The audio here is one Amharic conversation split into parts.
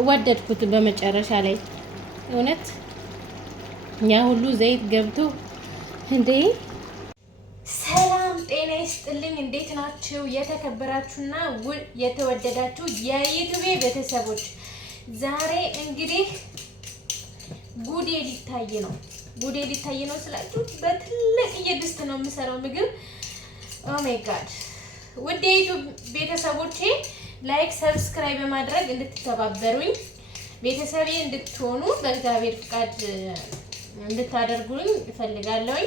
ወደድኩት በመጨረሻ ላይ እውነት ያ ሁሉ ዘይት ገብቶ እንዴ። ሰላም ጤና ይስጥልኝ። እንዴት ናችሁ? የተከበራችሁና የተወደዳችሁ የዩቲዩብ ቤተሰቦች ዛሬ እንግዲህ ጉዴ ሊታይ ነው ስላችሁ በትልቅ ድስት ነው የምሰራው ምግብ። ኦ ማይ ጋድ! ውድ የዩቲዩብ ቤተሰቦቼ ላይክ፣ ሰብስክራይብ በማድረግ እንድትተባበሩኝ ቤተሰቤ እንድትሆኑ በእግዚአብሔር ፍቃድ እንድታደርጉኝ እፈልጋለሁ።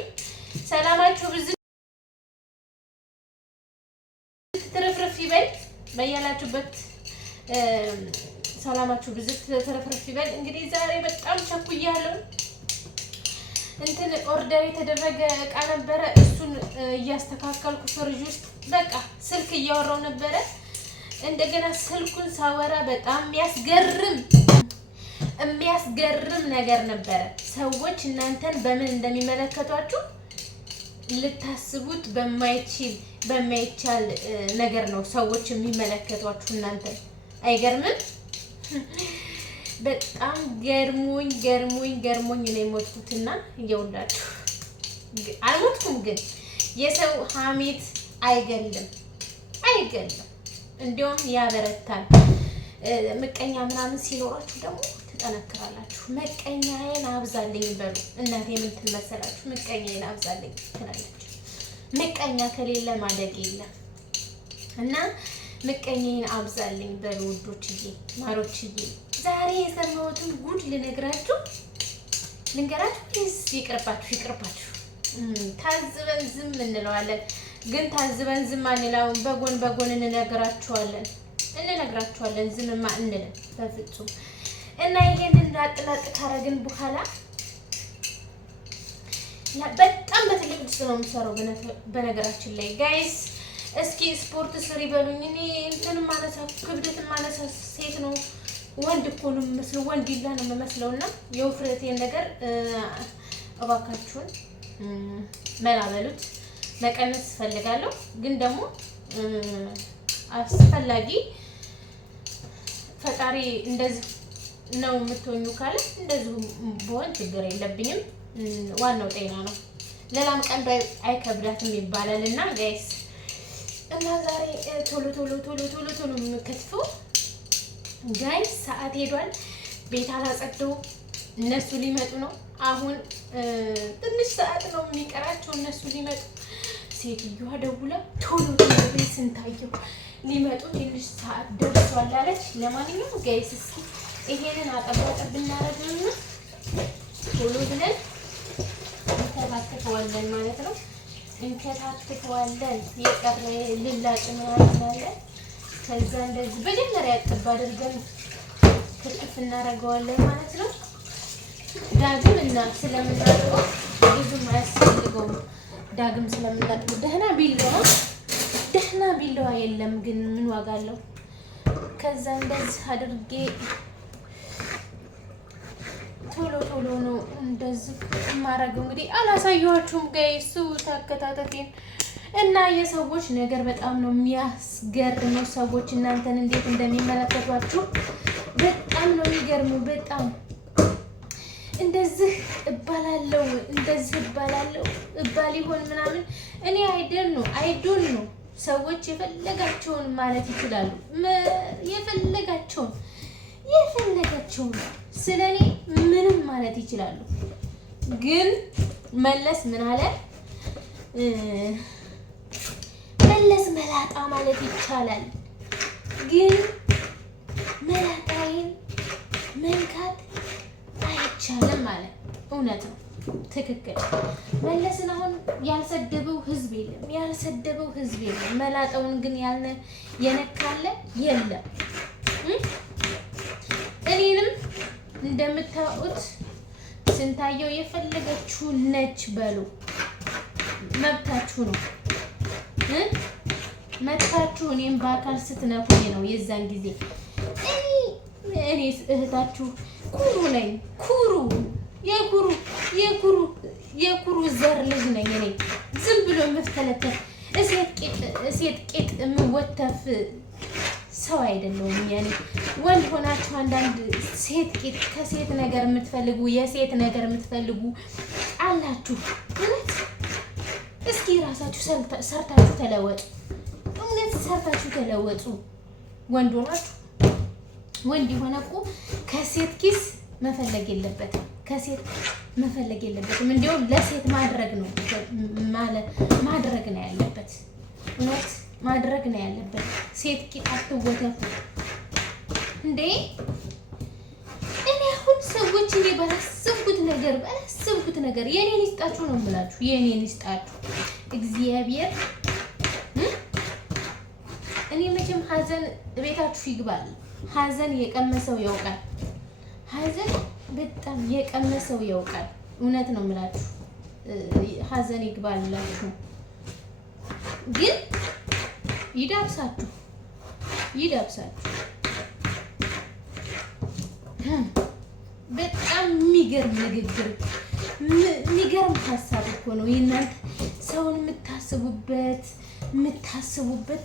ሰላማችሁ ብዙ ትርፍርፍ ይበል በያላችሁበት። ሰላማችሁ ብዙ ትርፍርፍ ይበል። እንግዲህ ዛሬ በጣም ቸኩያለሁ። እንትን ኦርደር የተደረገ እቃ ነበረ፣ እሱን እያስተካከልኩ ፍሪጅ ውስጥ በቃ ስልክ እያወራው ነበረ። እንደገና ስልኩን ሳወራ በጣም የሚያስገርም ነገር ነበረ። ሰዎች እናንተን በምን እንደሚመለከቷችሁ ልታስቡት በማይቻል ነገር ነው ሰዎች የሚመለከቷችሁ እናንተን። አይገርምም? በጣም ገርሞኝ ነው የሞትኩትና እየውላችሁ አልሞትኩም፣ ግን የሰው ሀሜት አይገልም፣ እንዲያውም ያበረታል። ምቀኛ ምናምን ሲኖራችሁ ደግሞ ትጠነክራላችሁ። ምቀኛዬን አብዛልኝ በሉ። እናቴ ምን ትል መሰላችሁ? ምቀኛዬን አብዛልኝ ትላለች። ምቀኛ ከሌለ ማደግ የለም እና ምቀኛዬን አብዛልኝ በሉ ውዶችዬ፣ ማሮችዬ። ዛሬ የሰማሁትን ጉድ ልንገራችሁ ወይስ ይቅርባችሁ? ታዝበን ዝም እንለዋለን፣ ግን ታዝበን ዝም አንለውም። በጎን እንነግራችኋለን። ዝምማ እንለን በፍጹም። እና ይሄንን እንዳጥላጥ ካረግን በኋላ በጣም በትልቅ ድስት ነው የምሰራው። በነገራችን ላይ ጋይስ እስኪ ስፖርት ስሪ በሉኝ። እኔ እንትን ማነሳ ክብደት ማነሳ ሴት ነው ወንድ እኮ ነው የምመስለው፣ ወንድ ይላ ነው የምመስለውና የውፍረቴን ነገር እባካችሁን መላበሉት። መቀነስ ፈልጋለሁ፣ ግን ደግሞ አስፈላጊ ፈጣሪ እንደዚህ ነው የምትሆኙ ካለ እንደዚሁ በሆን ችግር የለብኝም። ዋናው ጤና ነው። ለላም ቀንዱ አይከብዳትም ይባላል እና ጋይስ እና ዛሬ ቶሎ የምከትፈው ጋይስ ሰዓት ሄዷል። ቤት አላጸደው፣ እነሱ ሊመጡ ነው። አሁን ትንሽ ሰዓት ነው የሚቀራቸው እነሱ ሊመጡ። ሴትዮዋ ደውላ ቶሎ ቤት ስንታየው ሊመጡ ትንሽ ሰዓት ደርሷል አለች። ለማንኛውም ጋይስ እስኪ ይሄንን አጠባጠብ ብናረግና ቶሎ ብለን እንከታተፈዋለን ማለት ነው። የቀረ ልላጭ ምናምን አለ። ከዛ እንደዚህ በጀመሪያ ያጥብ አድርገን ክትፍ እናደርገዋለን ማለት ነው። ዳግም እና ስለምናጥበው ብዙም አያስፈልገውም። ዳግም ስለምናጥበው ደህና ቢላዋ የለም፣ ግን ምን ዋጋ አለው። ከዛ እንደዚህ አድርጌ ቶሎ ነው እንደዚህ የማደርገው። እንግዲህ አላሳየኋችሁም ጋይስ ተከታተሉኝ። እና የሰዎች ነገር በጣም ነው የሚያስገርመው። ሰዎች እናንተን እንዴት እንደሚመለከቷችሁ በጣም ነው የሚገርመው። በጣም እንደዚህ እባላለሁ እባል ይሆን ምናምን እኔ አይዶን ነው። ሰዎች የፈለጋቸውን ማለት ይችላሉ። የፈለጋቸውን ስለኔ ምንም ማለት ይችላሉ። ግን መለስ ምን አለ? መለስ መላጣ ማለት ይቻላል፣ ግን መላጣዬን መንካት አይቻልም ማለት እውነት ነው። ትክክል። መለስን አሁን ያልሰደበው ህዝብ የለም። መላጣውን ግን የነካለ የለም። እኔንም እንደምታውቁት ስንታየው የፈለገችው ነች በሉ፣ መብታችሁ ነው። መጥታችሁ እኔም በአካል ስትነኩኝ ነው የዛን ጊዜ እኔ እህታችሁ ኩሩ ነኝ። የኩሩ ዘር ልጅ ነኝ እኔ። ዝም ብሎ የምትከለከል እሴት ቄጥ የምወተፍ ሰው አይደለሁም። ያኔ ወንድ ሆናችሁ አንዳንድ ሴት ከሴት ነገር የምትፈልጉ የሴት ነገር የምትፈልጉ አላችሁ። እውነት እስኪ ራሳችሁ ሰርታችሁ ተለወጡ። እውነት ሰርታችሁ ተለወጡ። ወንድ ሆናችሁ ወንድ የሆነ እኮ ከሴት ኪስ መፈለግ የለበትም። ከሴት መፈለግ የለበትም። እንዲያውም ለሴት ማድረግ ነው ማድረግ ነው ያለበት። እውነት ማድረግ ነው ያለበት። ሴት ቂጥ አትወተፉ እንዴ! እኔ አሁን ሰዎች እኔ ባላሰብኩት ነገር የኔን ይስጣችሁ ነው የምላችሁ። የኔን ይስጣችሁ እግዚአብሔር። እኔ መቼም ሀዘን ቤታችሁ ይግባል። ሀዘን የቀመሰው ያውቃል። ሀዘን በጣም የቀመሰው ያውቃል። እውነት ነው የምላችሁ። ሀዘን ይግባላችሁ ግን ይዳብሳችሁ። በጣም የሚገርም ንግግር፣ የሚገርም ሀሳብ እኮ ነው የእናንተ። ሰውን የምታስቡበት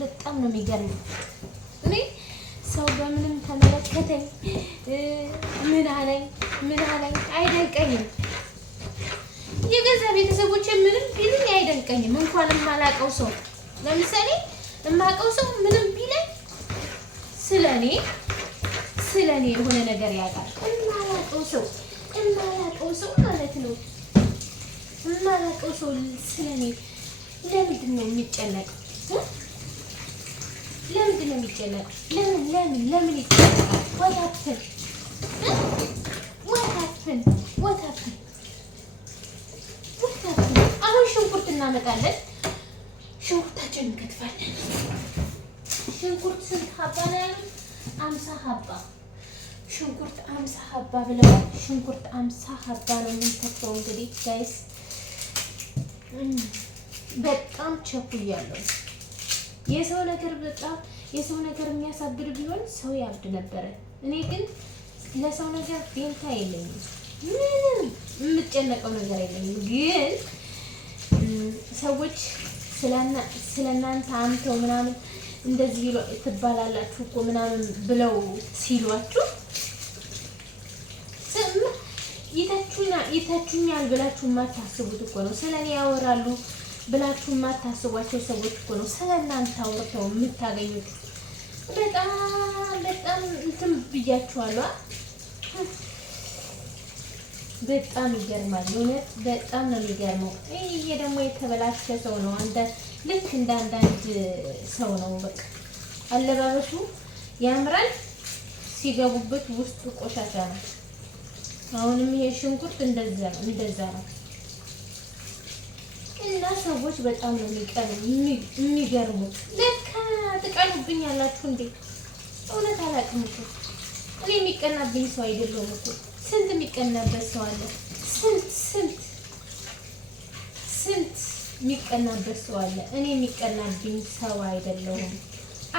በጣም ነው የሚገርም። እኔ ሰው በምንም ተመለከተኝ ምን አለኝ አይደንቀኝም። የገዛ ቤተሰቦቼ ምንም ቢሉኝ አይደንቀኝም። እንኳን የማላውቀው ሰው ለምሳሌ የማውቀው ሰው ምንም ቢለኝ ስለኔ የሆነ ነገር ያውቃል። የማላውቀው ሰው ማለት ነው። የማላውቀው ሰው ስለኔ ለምንድን ነው የሚጨነቀው? ለምንድን ነው የሚጨነቀው? ለምን ይጨነቃል? ወታፍን አሁን ሽንኩርት እናመጣለን። ሽንኩርታችንን እንከትፋለን። ሽንኩርት ስንት ሀባ ነው ያሉት? 50 ሀባ። ሽንኩርት 50 ሀባ ብለዋል። ሽንኩርት 50 ሀባ ነው የምንከትፈው። እንግዲህ ጋይስ በጣም ቸኩያለሁ። የሰው ነገር የሚያሳብድ ቢሆን ሰው ያብድ ነበረ። እኔ ግን ለሰው ነገር ደንታ የለኝም። ምንም የምጨነቀው ነገር የለኝም። ግን ሰዎች ስለእናንተ አምተው ምናምን እንደዚህ ትባላላችሁ እኮ ምናምን ብለው ሲሏችሁ ይተቹኛል ብላችሁ የማታስቡት እኮ ነው። ስለኔ ያወራሉ ብላችሁ የማታስቧቸው ሰዎች እኮ ነው ስለእናንተ አውርተው የምታገኙት። በጣም እንትን ብያችኋለሁ። በጣም ይገርማል። እውነት በጣም ነው የሚገርመው። ይሄ ደግሞ የተበላሸ ሰው ነው። ልክ እንደ አንዳንድ ሰው ነው። በቃ አለባበሱ ያምራል፣ ሲገቡበት ውስጡ ቆሻሻ ነው። አሁንም ይሄ ሽንኩርት እንደዛ ነው። እና ሰዎች በጣም ነው የሚገርሙት። ለካ ትቀኑብኛላችሁ እንዴ? እውነት አላውቅም እኮ እኔ የሚቀናብኝ ሰው አይደለሁም እኮ። ስንት የሚቀናበት ሰው አለ። ስንት የሚቀናበት ሰው አለ። እኔ የሚቀናብኝ ሰው አይደለሁም።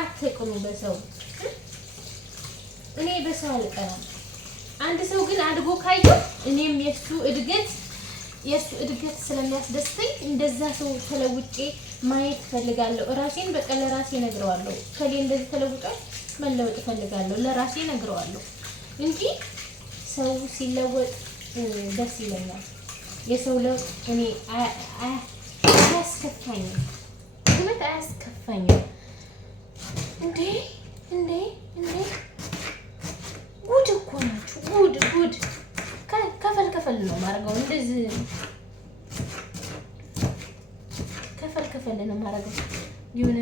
አትቅኑ በሰው። እኔ በሰው አልቀናም። አንድ ሰው ግን አድጎ ካየው እኔም የሱ እድገት ስለሚያስደስተኝ እንደዛ ሰው ተለውጬ ማየት ፈልጋለሁ። ራሴን በቃ ለራሴ ነግረዋለሁ። ከሌ እንደዚህ ተለውጧል መለወጥ ፈልጋለሁ ለራሴ ነግረዋለሁ እንጂ ሰው ሲለወጥ ደስ ይለኛል። የሰው ለውጥ እኔ አያስከፋኝም። እውነት አያስከፋኝም። እንዴ ጉድ እኮ ናችሁ። ጉድ ከፈል ነው ማረገው። እንደዚህ ከፈል ነው ማረገው። ይሁን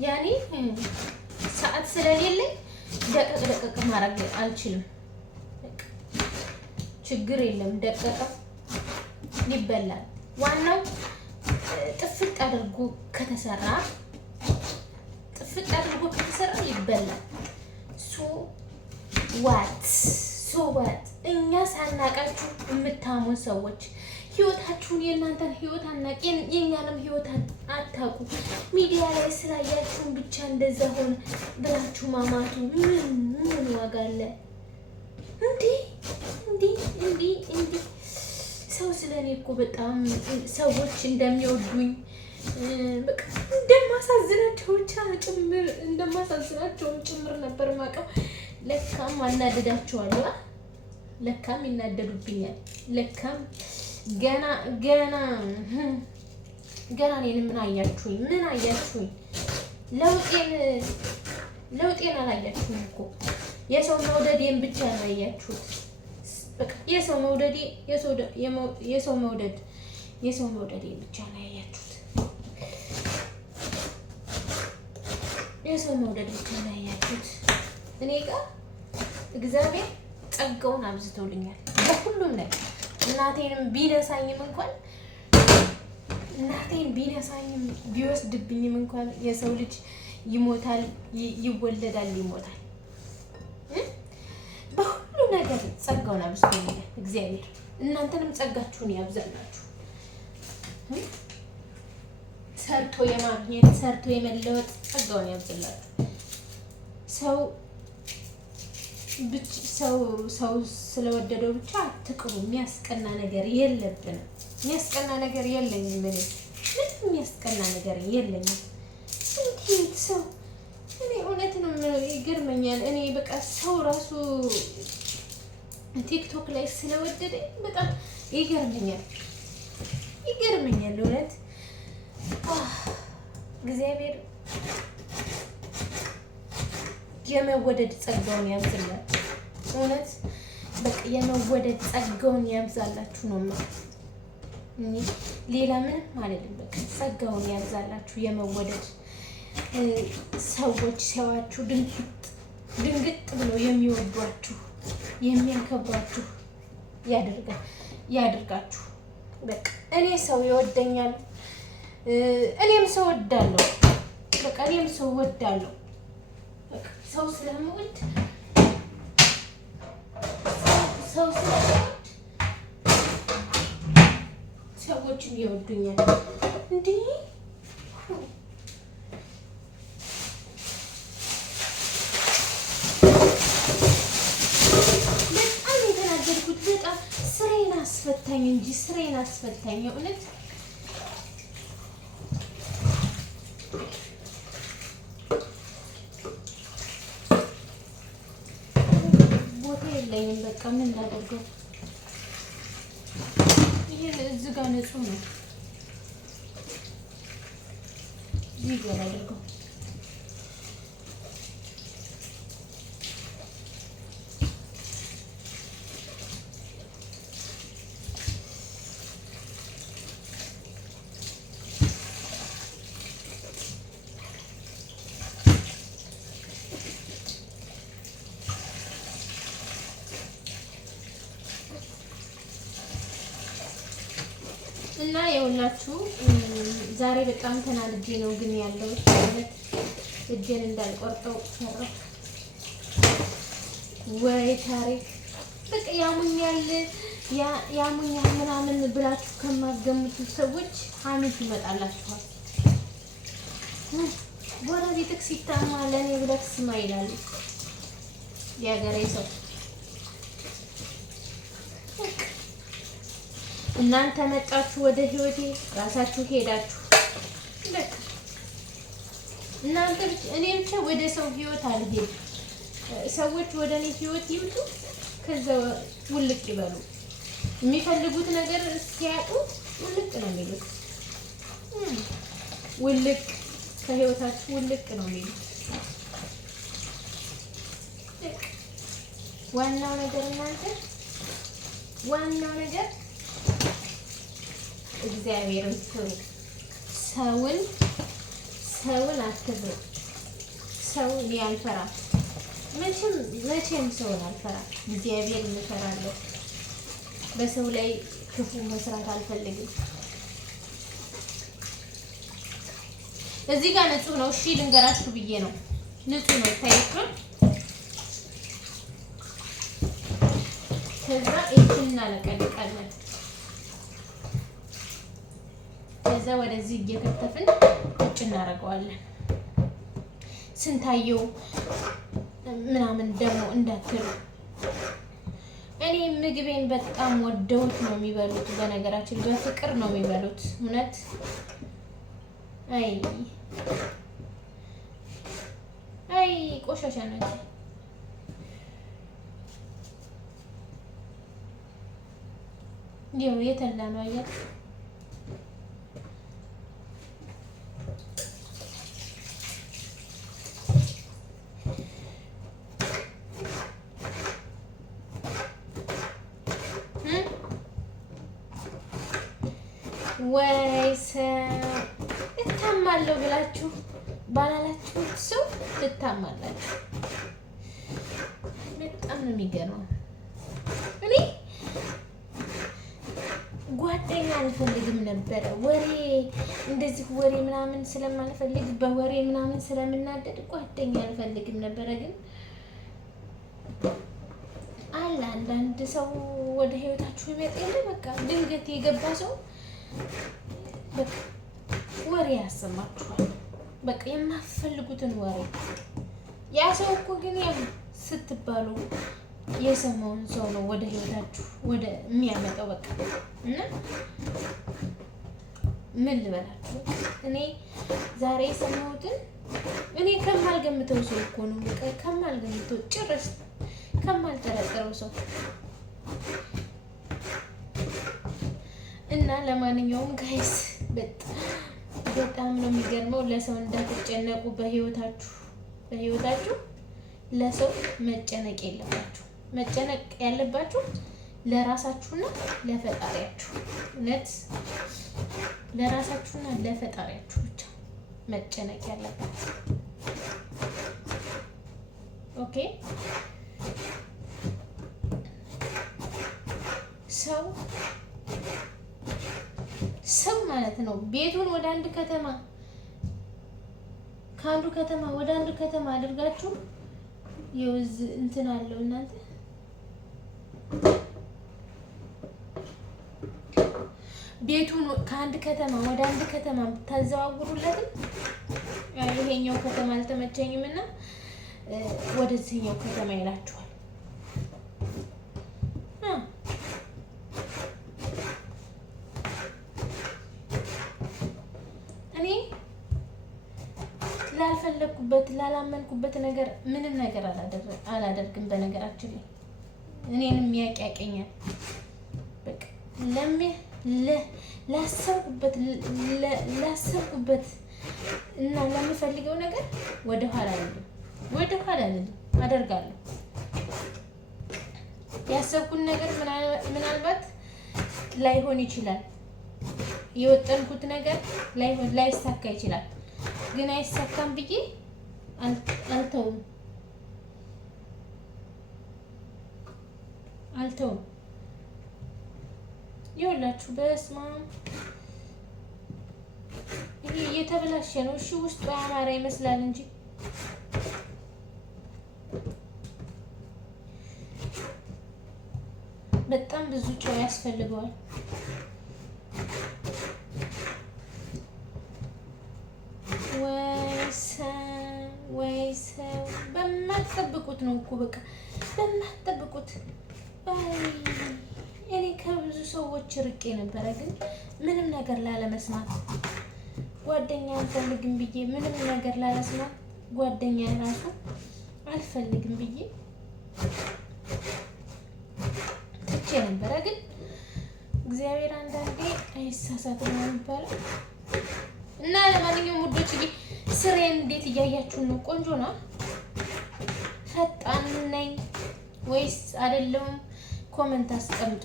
ያኔ ሰዓት ስለሌለኝ ደቀቅ ማረግ አልችልም። ችግር የለም። ደቀቀ ይበላል። ዋናው ጥፍጥ አድርጎ ከተሰራ ይበላል። ሶ ዋት እኛ ሳናቃችሁ የምታሙን ሰዎች ህይወታችሁን የእናንተን ህይወት አናቂ የኛንም ህይወት አታውቁ። ሚዲያ ላይ ስላያችሁን ብቻ እንደዛ ሆነ ብላችሁ ማማቱ ምን ዋጋ አለ? እንዴ ሰው ስለኔ እኮ በጣም ሰዎች እንደሚወዱኝ በቃ እንደማሳዝናቸው ብቻ ጭምር እንደማሳዝናቸውም ጭምር ነበር ማቀው። ለካም አናደዳቸዋለሁ። ለካም ይናደዱብኛል። ለካም ገና እኔን ምን አያችሁኝ? ምን አያችሁኝ? ለውጤን አላያችሁም እኮ የሰው መውደዴን ብቻ ነው ያያችሁት። በቃ የሰው መውደዴን ብቻ ነው ያያችሁት። የሰው መውደድ ብቻ ነው ያያችሁት። እኔ ጋር እግዚአብሔር ጸጋውን አብዝቶልኛል በሁሉም ላይ። እናቴን ቢነሳኝም ቢወስድብኝም እንኳን የሰው ልጅ ይሞታል፣ ይወለዳል፣ ይሞታል። በሁሉ ነገር ጸጋውን አብዝቶልኛል እግዚአብሔር። እናንተንም ጸጋችሁን ያብዛላችሁ። ሰርቶ የማግኘት ሰርቶ የመለወጥ ጸጋውን ያብዛላችሁ። ሰው ስለወደደው ብቻ አትቅሩ። የሚያስቀና ነገር የለብንም። የሚያስቀና ነገር የለኝም። ምንም የሚያስቀና ነገር የለኝም። እንዴት ሰው እኔ እውነት ነው ይገርመኛል። እኔ በቃ ሰው ራሱ ቲክቶክ ላይ ስለወደደኝ በጣም ይገርመኛል እውነት እግዚአብሔር የመወደድ ጸጋውን ያብዛላችሁ። እውነት በቃ የመወደድ ጸጋውን ያብዛላችሁ ነው ማለት ነው። ሌላ ምንም አይደለም። በቃ ጸጋውን ያብዛላችሁ የመወደድ ሰዎች ሲያዋችሁ ድንግጥ ብለው የሚወዷችሁ የሚያከብሯችሁ ያድርጋችሁ። በቃ እኔ ሰው ይወደኛል፣ እኔም ሰው ወዳለሁ። በቃ እኔም ሰው ወዳለሁ። ሰው ስለምወድ ሰዎችም ይወዱኛል። እንዴ በጣም የተናገርኩት በጣም ስሬን አስፈታኝ እንጂ ስሬን አስፈታኝ እውነት። በቃ ምን ላደርገው? ይሄ እዚህ ጋር ንጹህ ነው። እዚህ ጋር አድርገው። እና የሁላችሁ ዛሬ በጣም ተናድጄ ነው ግን ያለው ማለት እጄን እንዳልቆርጠው ፈራሁ። ወይ ታሪክ በቃ ያሙኛል ምናምን ብላችሁ ከማገምቱ ሰዎች ሀሜት ይመጣላችኋል። ጎረቤትህ ሲታማ ለእኔ ብለህ ስማ ይላሉ የሀገሬ ሰው። እናንተ መጣችሁ ወደ ህይወቴ፣ ራሳችሁ ሄዳችሁ። በቃ እናንተ እኔ ብቻ ወደ ሰው ህይወት አልሄድም። ሰዎች ወደ እኔ ህይወት ይምጡ፣ ከዛ ውልቅ ይበሉ። የሚፈልጉት ነገር ሲያጡ ውልቅ ነው የሚሉት። ውልቅ ከህይወታችሁ ውልቅ ነው የሚሉት። ዋናው ነገር እናንተ ዋናው ነገር እግዚአብሔርን ፍሩ። ሰውን አትፍሩ። ሰው እኔ አልፈራም። መቼም ሰውን አልፈራም። እግዚአብሔርን እፈራለሁ። በሰው ላይ ክፉ መስራት አልፈልግም። እዚህ ጋር ንጹህ ነው። እሺ ልንገራችሁ ብዬ ነው። ንጹህ ነው ታይቷል። ከዛ እቺን እናለቀልቃለን። ከዛ ወደዚህ እየከተፍን ቁጭ እናደርገዋለን። ስንታየው ምናምን ደግሞ እንዳትሉ እኔ ምግቤን በጣም ወደውት ነው የሚበሉት። በነገራችን በፍቅር ነው የሚበሉት። እውነት አይ ቆሻሻ ነገር ይኸው የተላ ነው አያት። ወይስ እታማለሁ ብላችሁ ባላላችሁት ሰው ትታማላችሁ። በጣም ነው የሚገርመው። እኔ ጓደኛ አልፈልግም ነበረ። ወሬ እንደዚህ ወሬ ምናምን ስለማልፈልግ በወሬ ምናምን ስለምናደድ ጓደኛ አልፈልግም ነበረ። ግን አለ አንዳንድ ሰው ወደ ህይወታችሁ ይመጣ የለ በቃ ድንገት የገባ ሰው በቃ ወሬ ያሰማችኋል። በቃ የማትፈልጉትን ወሬ። ያ ሰው እኮ ግን ያው ስትባሉ የሰማውን ሰው ነው ወደ ህይወታችሁ ወደ የሚያመጣው። በቃ እና ምን ልበላችሁ፣ እኔ ዛሬ የሰማሁትን እኔ ከማልገምተው ሰው እኮ ነው። በቃ ከማልገምተው ጭራሽ ከማልጠረጥረው ሰው እና ለማንኛውም ጋይስ በጣም ነው የሚገርመው። ለሰው እንዳትጨነቁ በህይወታችሁ ለሰው መጨነቅ የለባችሁ። መጨነቅ ያለባችሁ ለራሳችሁና ለፈጣሪያችሁ። እውነት ለራሳችሁና ለፈጣሪያችሁ ብቻ መጨነቅ ያለባችሁ። ኦኬ። ሰው ማለት ነው ቤቱን ወደ አንድ ከተማ ከአንዱ ከተማ ወደ አንዱ ከተማ አድርጋችሁ የውዝ እንትን አለው እናንተ ቤቱን ከአንድ ከተማ ወደ አንድ ከተማ ብታዘዋውሩለትም ይሄኛው ከተማ አልተመቸኝም እና ወደዚህኛው ከተማ ይላችኋል። እኔ ላልፈለኩበት ላላመንኩበት ነገር ምንም ነገር አላደርግም። በነገራችን ላይ እኔንም ያቀያቀኛል። በቃ ላሰብኩበት እና ለምፈልገው ነገር ወደ ኋላ አይደለም አደርጋለሁ። ያሰብኩት ነገር ምናልባት ላይሆን ይችላል። የወጠንኩት ነገር ላይሳካ ይችላል። ግን አይሳካም ብዬ አልተውም። ይኸውላችሁ በስመ አብ ይሄ እየተበላሸ ነው። እሺ ውስጡ ያማረ ይመስላል እንጂ በጣም ብዙ ጨው ያስፈልገዋል። ወይስ በማትጠብቁት ነው እኮ በቃ በማትጠብቁት። እኔ ከብዙ ሰዎች ርቄ ነበረ፣ ግን ምንም ነገር ላለመስማት ጓደኛ አልፈልግም ብዬ ምንም ነገር ላለመስማት ጓደኛ ራሱ አልፈልግም ብዬ ትቼ ነበረ። ግን እግዚአብሔር አንዳንዴ አይሳሳትም ነው የሚባለው። እና ለማንኛውም ውዶች ስሬን እንዴት እያያችሁ ነው? ቆንጆ ነው? ፈጣን ነኝ ወይስ አይደለሁም? ኮመንት አስቀምጡ።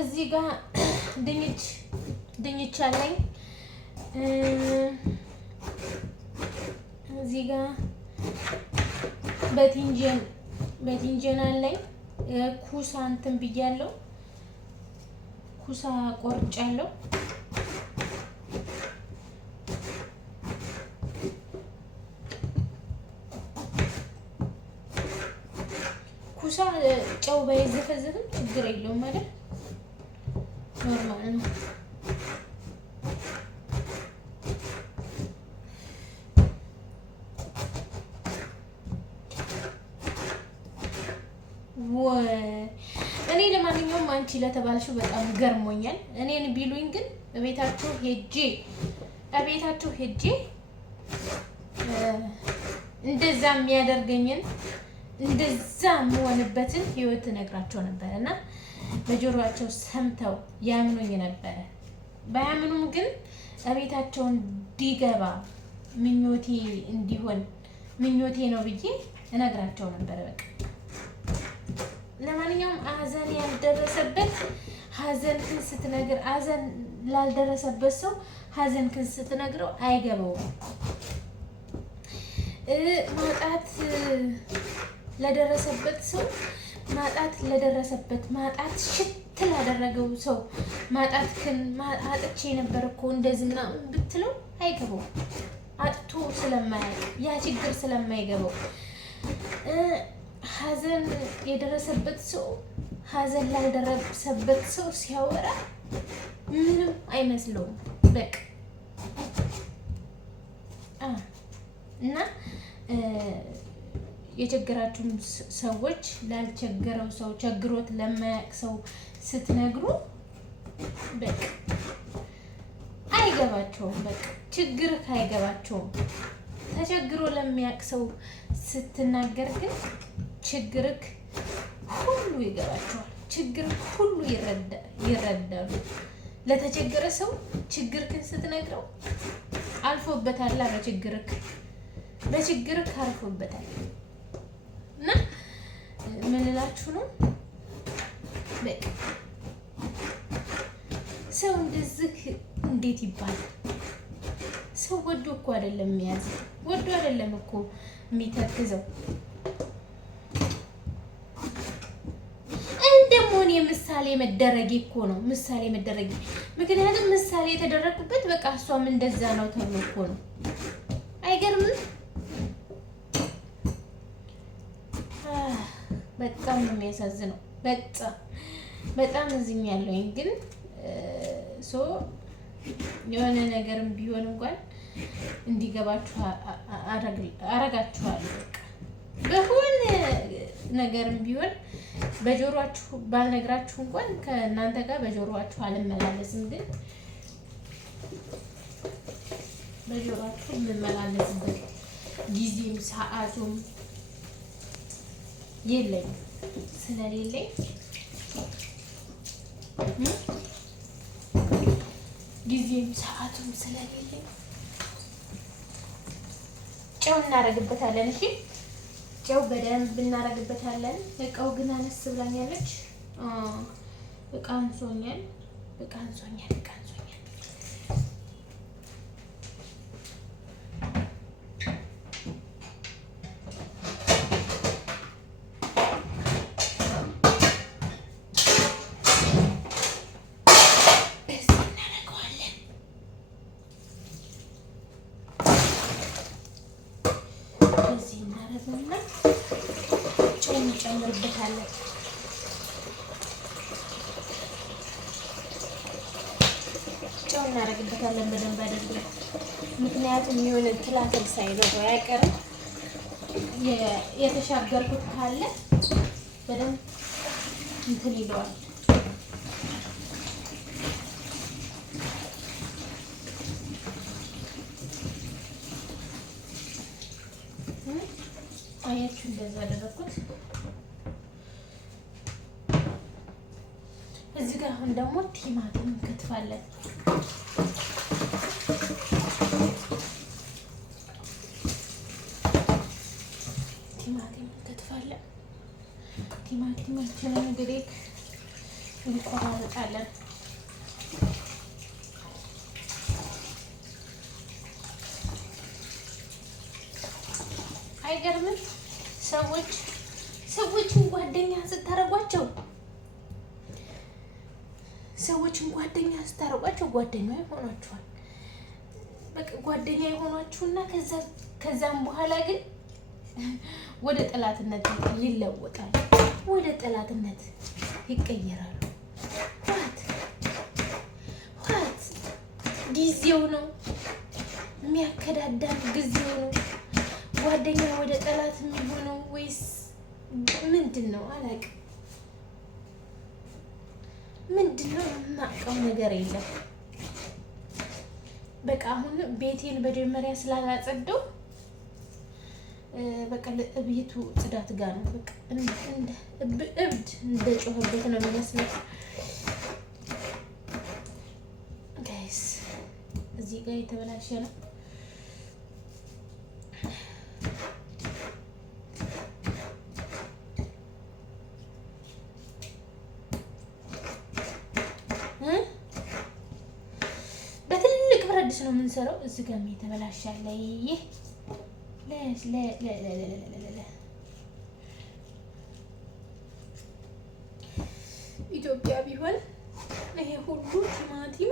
እዚህ ጋር ድንች አለኝ። እዚህ ጋር በቲንጀን አለኝ። ኩሳ እንትን ብያለሁ። ኩሳ ቆርጫለሁ። ኩሳ ጨው ባይዘፈዘፍም ችግር የለውም አይደል? ኖርማል ነው። እኔ ለማንኛውም አንቺ ለተባልሽው በጣም ገርሞኛል። እኔን ቢሉኝ ግን እቤታቸው ሄጄ እንደዛ የሚያደርገኝን እንደዛ የምሆንበትን ህይወት እነግራቸው ነበር እና በጆሮአቸው ሰምተው ያምኑኝ ነበረ። ባያምኑም ግን እቤታቸው እንዲገባ ምኞቴ እንዲሆን ምኞቴ ነው ብዬ እነግራቸው ነበረ። በቃ ለማንኛውም ሀዘን ያልደረሰበት ሀዘንክን ስትነግር ሀዘን ላልደረሰበት ሰው ሀዘንክን ስትነግረው አይገባውም። ማጣት ለደረሰበት ሰው ማጣት ሽት ላደረገው ሰው ማጣትክን አጥቼ ነበር እኮ እንደዚህ ምናምን ብትለው አይገባውም። አጥቶ ስለማያውቅ ያ ችግር ስለማይገባው ሀዘን የደረሰበት ሰው ሀዘን ላልደረሰበት ሰው ሲያወራ ምንም አይመስለውም። በቃ እና የቸገራችሁም ሰዎች ላልቸገረው ሰው ቸግሮት ለማያውቅ ሰው ስትነግሩ በቃ አይገባቸውም። በቃ ችግርህ አይገባቸውም። ተቸግሮ ለሚያውቅ ሰው ስትናገር ግን ችግርህ ሁሉ ይገባቸዋል። ችግርህ ሁሉ ይረዳሉ። ለተቸገረ ሰው ችግርህን ስትነግረው አልፎበታል። በችግርህ አልፎበታል። እና ምን እላችሁ ነው በቃ ሰው እንደዚህ እንዴት ይባላል? ሰው ወዶ እኮ አይደለም የሚያዝው፣ ወዶ አይደለም እኮ የሚተክዘው። እንደሞን የምሳሌ መደረጊ እኮ ነው፣ ምሳሌ መደረጊ። ምክንያቱም ምሳሌ የተደረጉበት በቃ እሷም እንደዛ ነው ተብሎ እኮ ነው። አይገርምም? በጣም ነው የሚያሳዝነው። በጣም እዝኛለሁኝ ግን የሆነ ነገርም ቢሆን እንኳን እንዲገባችሁ አረጋችኋለሁ። በሆነ ነገርም ቢሆን በጆሮአችሁ ባልነግራችሁ እንኳን ከእናንተ ጋር በጆሮአችሁ አልመላለስም። ግን በጆሮአችሁ የምመላለስበት ጊዜም ሰዓቱም የለኝም። ስለሌለኝ ጊዜም ሰዓቱም ስለሌለኝ ጨው እናደርግበታለን። እሺ ጨው በደንብ እናደርግበታለን። እቃው ግን አነስ ብላኛለች። እቃ አንሶኛል። እንጨምርበታለን። ጨው እናደርግበታለን በደንብ አድርገን። ምክንያቱም የሆነ ትላትል ሳይኖረው አይቀርም። የተሻገርኩት ካለ በደንብ እንትን ይለዋል። አያችሁ እንደዛ አደረኩት። እዚህ ጋር አሁን ደግሞ ቲማቲም እንከትፋለን። ቲማቲማችንን እንግዲህ እንቆራርጣለን። አይገርምም? ሰዎችን ጓደኛ ስታረጓቸው ጓደኛ ይሆናችኋል። በቃ ጓደኛ ይሆናችሁና ከዛም በኋላ ግን ወደ ጠላትነት ይለወጣል። ወደ ጠላትነት ይቀየራሉ። ዋት ጊዜው ነው የሚያከዳዳን፣ ጊዜው ነው ጓደኛ ወደ ጠላት የሚሆነው ወይስ ምንድን ነው አላውቅም። ምንድን ነው የማውቀው ነገር የለም። በቃ አሁን ቤቴን መጀመሪያ ስላላጸደው በቃ ለቤቱ ጽዳት ጋር ነው በቃ እንደ እብድ እንደጮህበት ነው የሚመስለው። ጋይስ እዚህ ጋር የተበላሸ ነው። በትልቅ ብረት ድስት ነው የምንሰራው። እዚህ ጋር የተበላሸ አለ። ይሄ ኢትዮጵያ ቢሆን ይሄ ሁሉ ቲማቲም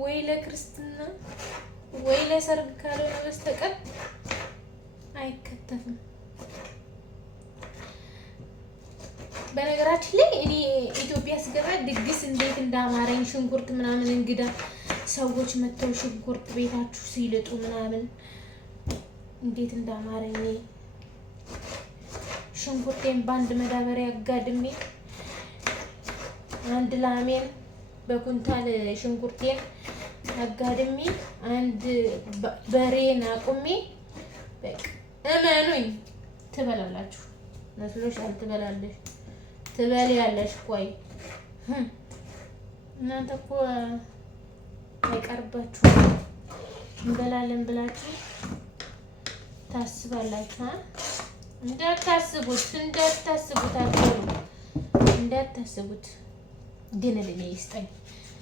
ወይ ለክርስትና ወይ ለሰርግ ካልሆነ በስተቀር አይከተፍም። በነገራችን ላይ እኔ ኢትዮጵያ ስገባ ድግስ እንዴት እንዳማረኝ ሽንኩርት ምናምን እንግዳ ሰዎች መጥተው ሽንኩርት ቤታችሁ ሲልጡ ምናምን እንዴት እንዳማረኝ ሽንኩርቴን በአንድ መዳበሪያ አጋድሜ አንድ ላሜን በኩንታል ሽንኩርቴን አጋድሜ አንድ በሬን አቁሜ በቃ እመኑኝ ትበላላችሁ። መስሎሻል? ትበላለሽ ትበያለሽ። ቆይ እናንተ እኮ አይቀርባችሁ እንበላለን ብላችሁ ታስባላችሁ። እንዳታስቡት እንዳታስቡት። ግን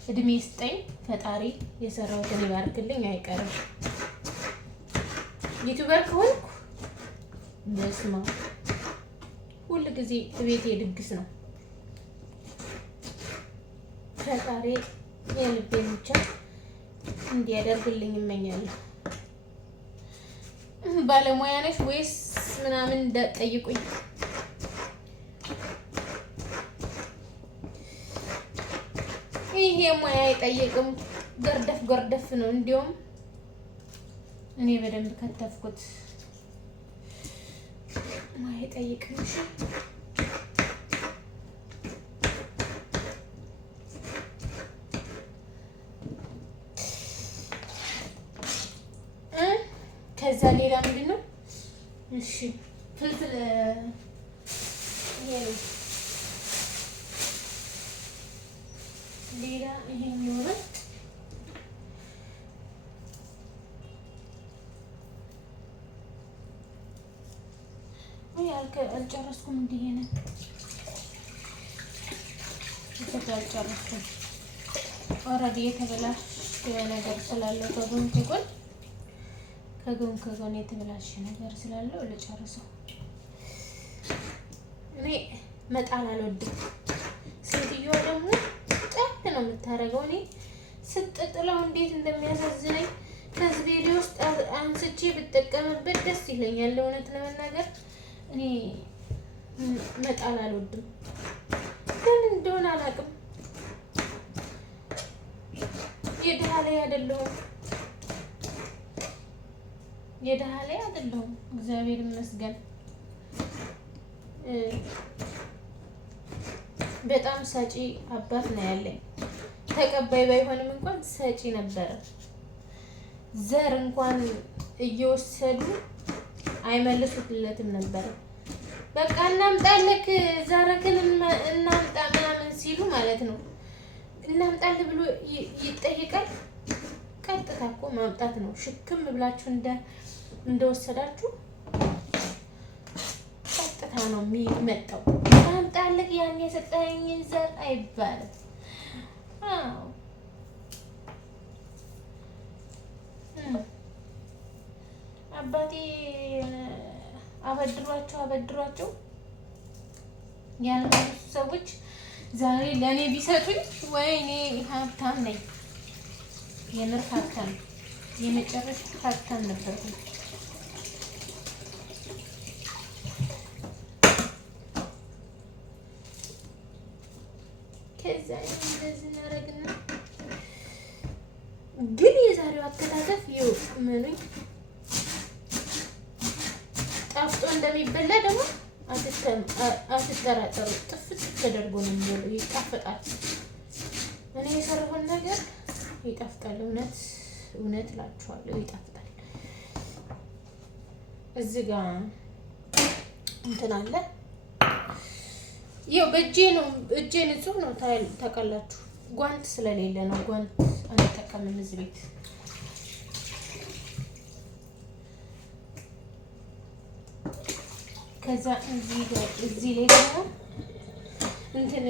እድሜ ይስጠኝ ፈጣሪ የሰራሁትን ይባርክልኝ። አይቀርም ዩቲዩበር ከሆንኩ በስማ ሁል ጊዜ ቤቴ ድግስ ነው። ፈጣሪ የልቤን ብቻ እንዲያደርግልኝ እመኛለሁ። ባለሙያ ነሽ ወይስ ምናምን እንዳትጠይቁኝ። ይሄ ሙያ አይጠይቅም። ገርደፍ ነው። እንዲያውም እኔ በደንብ ከተፍኩት። ሙያ አይጠይቅም። እሺ ከዛ ሌላ ምንድን ነው? እሺ ፍልፍል ይሄ ነው። ሌላ ይሄ የሚሆነው ወይ አልጨረስኩም። እንዲህ ነው አልጨረስኩም። ኦልሬዲ የተበላሸ ነገር ስላለው ከጎን የተበላሸ ነገር ስላለው ልጨርሰው። እኔ መጣል አልወድም። ሴትዮዋ ደግሞ ጠብ ነው የምታደርገው። እኔ ስትጥለው እንዴት እንደሚያሳዝነኝ ከዚህ ቪዲዮ ውስጥ አንስቼ ብጠቀምበት ደስ ይለኛል። እውነት ለመናገር እኔ መጣል አልወድም። ግን እንደሆነ አላውቅም። የድሃ ላይ አይደለሁም። እግዚአብሔር ይመስገን። በጣም ሰጪ አባት ነው ያለኝ። ተቀባይ ባይሆንም እንኳን ሰጪ ነበረ። ዘር እንኳን እየወሰዱ አይመልሱለትም ነበረ። በቃ እናምጣልክ ዘርክን እናምጣ ምናምን ሲሉ ማለት ነው። እናምጣል ብሎ ይጠይቃል። ቀጥታ እኮ ማምጣት ነው። ሽክም ብላችሁ እንደወሰዳችሁ ቀጥታ ነው የሚመጣው። ማምጣልክ ያን የሰጠኸኝን ዘር አይባልም። አዎ አባቴ አበድሯቸው ያልሆኑ ሰዎች ዛሬ ለእኔ ቢሰጡኝ ወይኔ ሀብታም ነኝ። የምር ሀብታም የመጨረሻ ሀብታም ነበርኩኝ። ከዛ እንደዚህ እናደርግና ግን የዛሬው አከታተፍ ምኑኝ ጣፍጦ እንደሚበላ ደግሞ አትጠራጠሩ። ጥፍት ተደርጎ ነው የሚበሉ። ይጣፍጣል። እኔ የሰራሁን ነገር ይጣፍጣል። እውነት እላችኋለሁ ይጣፍጣል። እዚህ ጋር እንትን አለ። ያው በእጄ ነው፣ እጄ ንጹህ ነው ታውቃላችሁ። ጓንት ስለሌለ ነው። ጓንት አንጠቀምም እዚህ ቤት። ከዛ እዚህ ላይ ደግሞ እንትን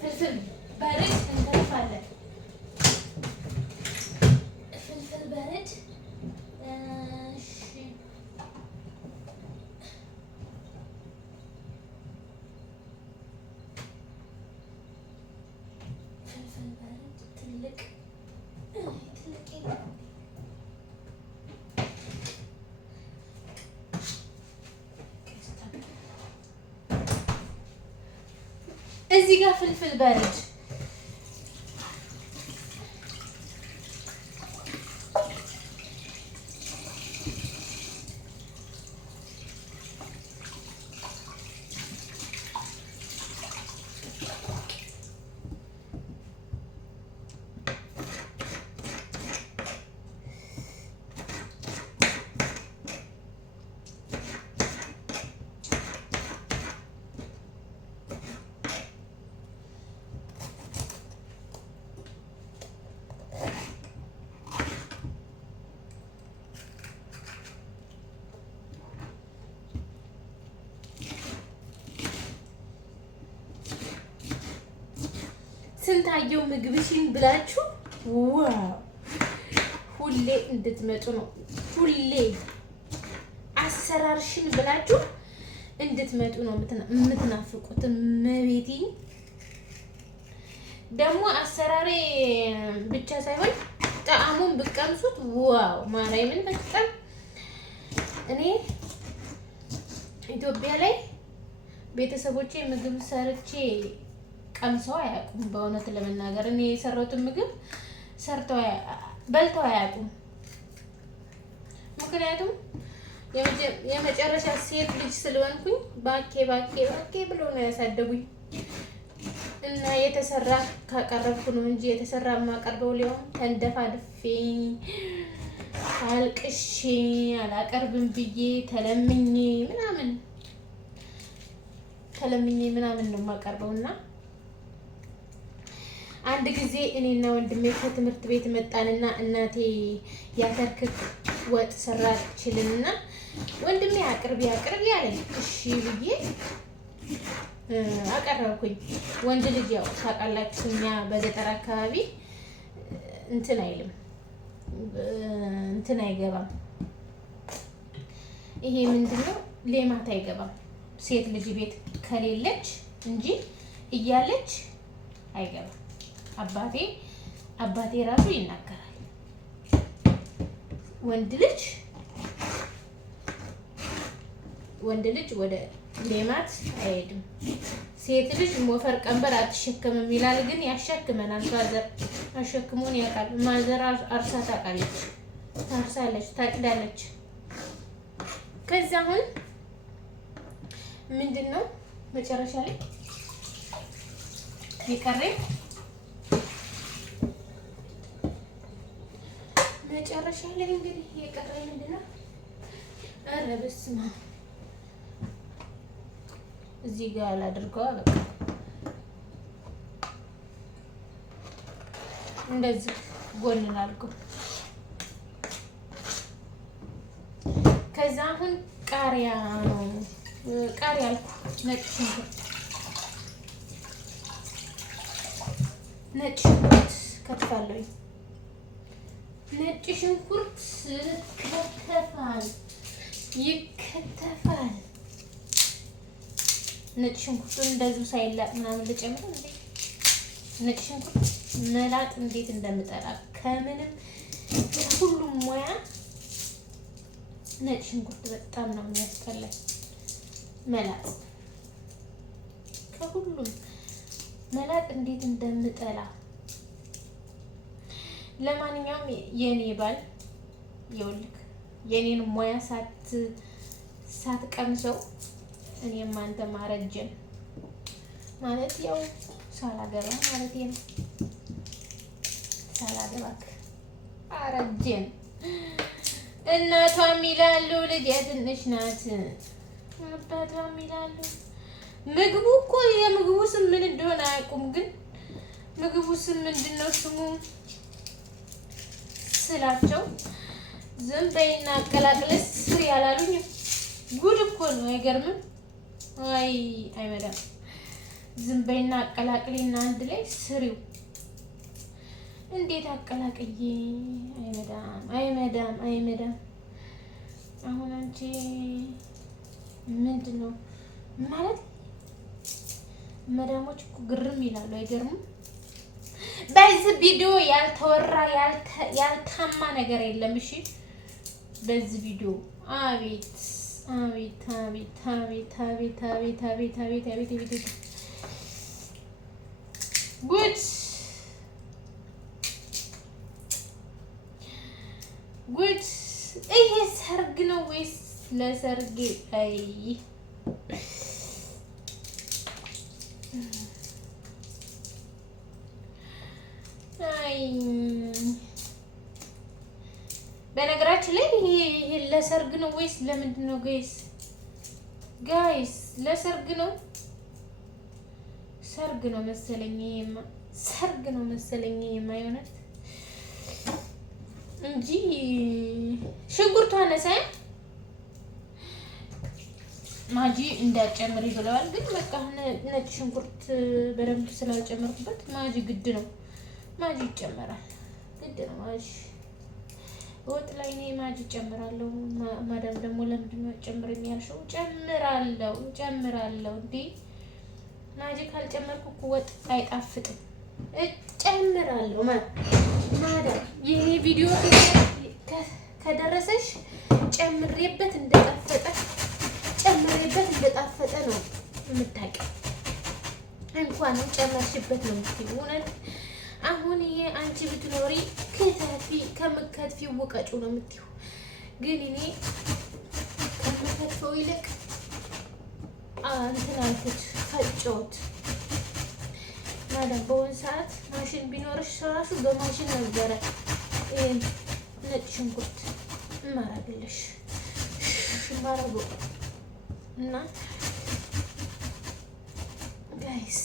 ፍልፍል ባሪድ እንተፋለን። ፍልፍል ባሪድ እዚህ ጋር ፍልፍል ባሪድ ስንታየው ምግብሽን ብላችሁ ዋው! ሁሌ እንድትመጡ ነው። ሁሌ አሰራርሽን ብላችሁ እንድትመጡ ነው የምትናፍቁት። መቤቴ ደግሞ አሰራሬ ብቻ ሳይሆን ጣዕሙን ብቀምሱት ዋው! ማርያምን በጣም እኔ ኢትዮጵያ ላይ ቤተሰቦቼ ምግብ ሰርቼ ቀምሰው አያውቁም። በእውነት ለመናገር እኔ የሰራሁትን ምግብ በልተው አያውቁም። ምክንያቱም የመጨረሻ ሴት ልጅ ስለሆንኩኝ ባኬ ብለው ነው ያሳደጉኝ እና የተሰራ ካቀረብኩ ነው እንጂ የተሰራ የማቀርበው ሊሆን ተንደፋድፌ አልቅሼ አላቀርብም ብዬ ተለምኜ ምናምን ነው የማቀርበውና አንድ ጊዜ እኔና ወንድሜ ከትምህርት ቤት መጣንና እናቴ ያተርክክ ወጥ ሰራችልንና ወንድሜ አቅርቢ አለኝ። እሺ ብዬ አቀረብኩኝ። ወንድ ልጅ ያው ታውቃላችሁ እኛ በገጠር አካባቢ እንትን አይልም፣ እንትን አይገባም። ይሄ ምንድነው? ሌማት አይገባም። ሴት ልጅ ቤት ከሌለች እንጂ እያለች አይገባም። አባቴ ራሱ ይናገራል። ወንድ ልጅ ወደ ሌማት አይሄድም። ሴት ልጅ ሞፈር ቀንበር አትሸከምም ይላል፣ ግን ያሸክመናል። ማዘር አሸክሞን ያውቃል። ማዘር አርሳ ታውቃለች፣ ታርሳለች፣ ታጭዳለች። ከዛ አሁን ምንድነው መጨረሻ ላይ የቀረኝ እንግዲህ የቀረኝ ምንድነው? ኧረ በስመ አብ እዚህ ጋር አላድርገዋ። በቃ እንደዚህ ጎን አድርገው። ከዛ አሁን ቃሪያ አልኩ፣ ነጭ ሽንኩርት ከትፋለሁ። ነጭ ሽንኩርት ይከተፋል። ነጭ ሽንኩርቱን እንደዚሁ ሳይላጥ ምናምን ልጨምር እንዴ? ነጭ ሽንኩርት መላጥ እንዴት እንደምጠላ ከምንም ሁሉም ሙያ ነጭ ሽንኩርት በጣም ነው የሚያስጠላኝ። መላጥ ከሁሉም መላጥ እንዴት እንደምጠላ። ለማንኛውም የኔ ባል ይኸውልህ የኔን ሙያ ሳትቀምሰው እኔም አንተም አረጀን ማለት ያው ሳላገባ ማለት ነው። ሳላገባክ አረጀን። እናቷም ይላሉ ልጅ ትንሽ ናት፣ አባቷም ይላሉ። ምግቡ እኮ የምግቡ ስም ምን እንደሆነ አያውቁም፣ ግን ምግቡ ስም ምንድን ነው ስሙ ስላቸው ዝም በይና አቀላቅለስ ያላሉኝ። ጉድ እኮ ነው። አይገርምም? አይ አይመዳም። ዝም በይና አቀላቅሊና አንድ ላይ ስሪው። እንዴት አቀላቅዬ? አይመዳም። አሁን አንቺ ምንድን ነው ማለት? መዳሞች እኮ ግርም ይላሉ። አይገርምም? በዚህ ቪዲዮ ያልተወራ ያልታማ ነገር የለም። እሺ በዚህ ቪዲዮ አቤት ጉድ! ይሄ ሰርግ ነው ወይስ ለሰርግ? በነገራችን ላይ ይሄ ለሰርግ ነው ወይስ ለምንድን ነው? ጋይስ ለሰርግ ነው። ሰርግ ነው መሰለኝ። ሰርግ ነው መሰለኝ የማይሆነት እንጂ ሽንኩርቱ አነሰ። ማጂ እንዳጨምሪ ብለዋል፣ ግን በቃ ነጭ ሽንኩርት በደንብ ስላልጨመርኩበት ማጂ ግድ ነው። ማጂ ይጨመራል፣ ግድ ነው ማጂ። ወጥ ላይ እኔ ማጂ ጨምራለሁ። ማዳም ደግሞ ለምንድን ነው ጨምረኝ ያልሽው? ጨምራለሁ። እንዴ ማጂ ካልጨመርኩ እኮ ወጥ አይጣፍጥም። ጨምራለሁ። ማዳም የኔ ቪዲዮ ከደረሰሽ ጨምሬበት እንደጣፈጠ ነው የምታውቂው። እንኳንም ጨመርሽበት ነው የምትይው። እውነት አሁን ይሄ አንቺ ብትኖሪ ከምከትፊው ውቀጩ ነው የምትይው። ግን እኔ ከምከትፈው ይልቅ እንትን አልኩት፣ ፈጨሁት። ማዳም በሆነ ሰዓት ማሽን ቢኖርሽ ራሱ በማሽን ነበረ ነጭ ሽንኩርት እማረግልሽ እማረገው እና ጋይስ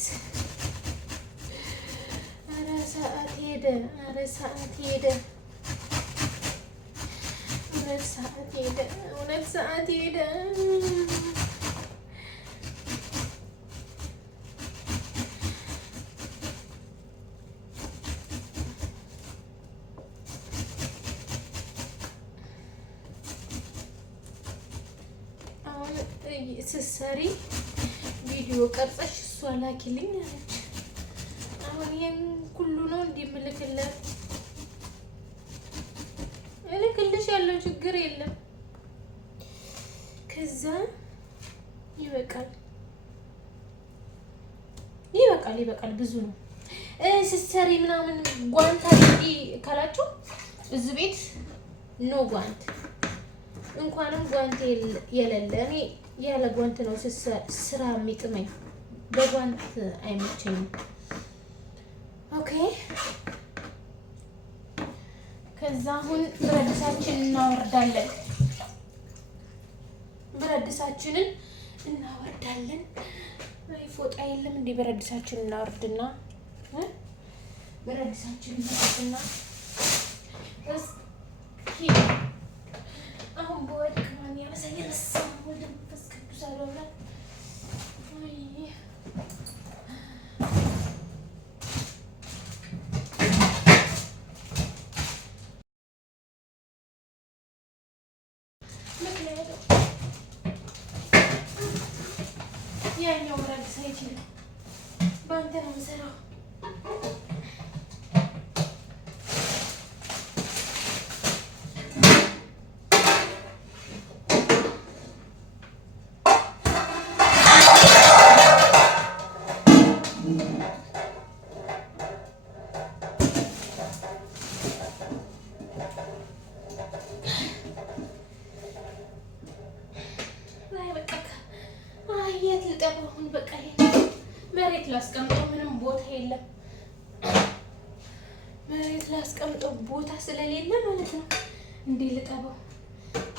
ኧረ ሰዓት ሄደ። እውነት ሰዓት ሄደ። ስትሰሪ ቪዲዮ ቀርጸሽ እሷ ላኪልኝ አለች። አሁን ይሄን ሁሉ ነው እንደምልክለት እልክልሽ ያለው ችግር የለም። ከዛ ይበቃል። ብዙ ነው። ስትሰሪ ምናምን ጓንት አድርጊ ካላችሁ እዚህ ቤት ኖ ጓንት። እንኳንም ጓንት የሌለ እኔ ያለ ጓንት ነው ስራ የሚጥመኝ። በጓንት አይመቸኝም። ኦኬ። ከዛ አሁን ብረድሳችንን እናወርዳለን። አይ ፎጣ የለም እንዴ? ብረድሳችንን እናወርድና እስኪ አሁን በወድቅ ማን ያመሰኛል? ወደ መንፈስ ቅዱስ አለውላት። ያኛው ብረድስ አይችልም። በአንተ ነው የምሰራው። መሬት ላስቀምጠው ምንም ቦታ የለም። መሬት ላስቀምጠው ቦታ ስለሌለ ማለት ነው። እንዴ ልጠበው?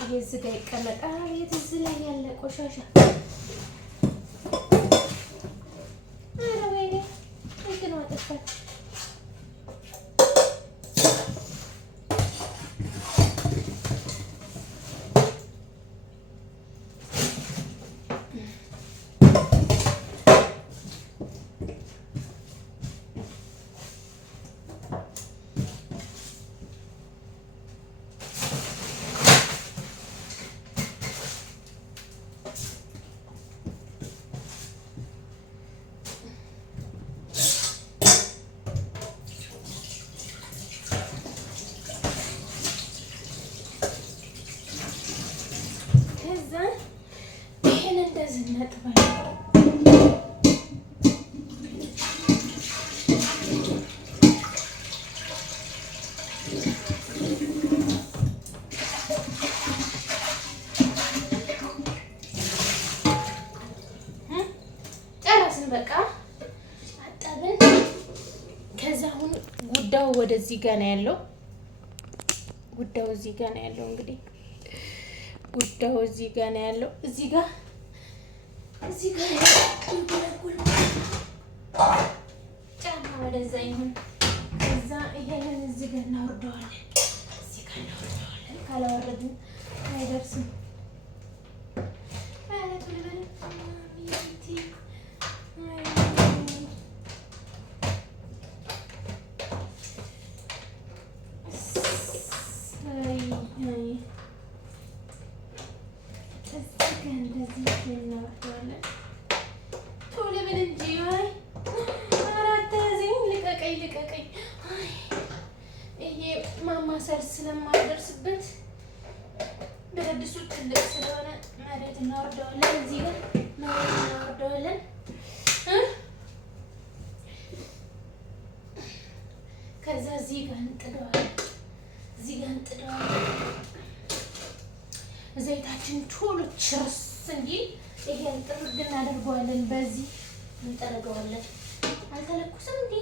ይሄ እዚህ ጋር ይቀመጣል። የት እዚህ ላይ ያለ ቆሻሻ። ኧረ ወይኔ እንትን አጠፋት። ይሄን እንደዚህ ነጥባለሁ። ጨረስን በቃ አጠብን። ከዛ አሁን ጉዳዩ ወደዚህ ጋር ነው ያለው። ጉዳዩ እዚህ ጋር ነው ያለው። እንግዲህ ጉዳዩ እዚህ ጋር ነው ያለው። እዚህ ጋር ጫማ ወደዛ ይሁን። ከዛ ይሄንን እዚህ ጋር እናወርደዋለን። እዚህ ጋር እናወርደዋለን። ካላወረድን አይደርስም። ማማሰል ስለማይደርስበት ብረት ድስቱ ትልቅ ስለሆነ መሬት እናወርደዋለን። እዚህ ጋር መሬት እናወርደዋለን። ከዛ እዚህ ጋር እንጥደዋለን። ዘይታችን ቶሎ ችርስ እንዲል ይሄን ጥርግ እናደርገዋለን። በዚህ እንጠረገዋለን። አልተለኩስም እንዴ?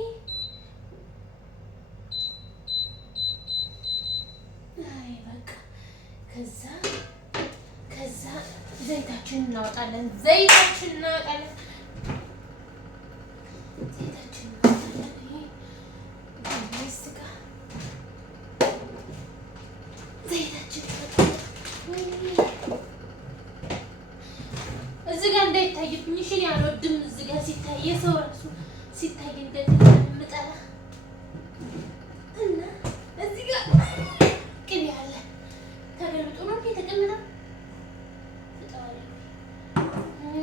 አይ በቃ ከዛ ዘይታችን እናወጣለን። ዘይታችን እዚህ ጋር እንዳይታይብኝ እሺ። ያልወድም እዚህ ጋር ሲታይ የሰው ራሱ ሲታይ እንደዚህ የምጠላ እና እዚህ ጋር ቅቤ አለ ተገልብጦ ነው የተቀመጠው።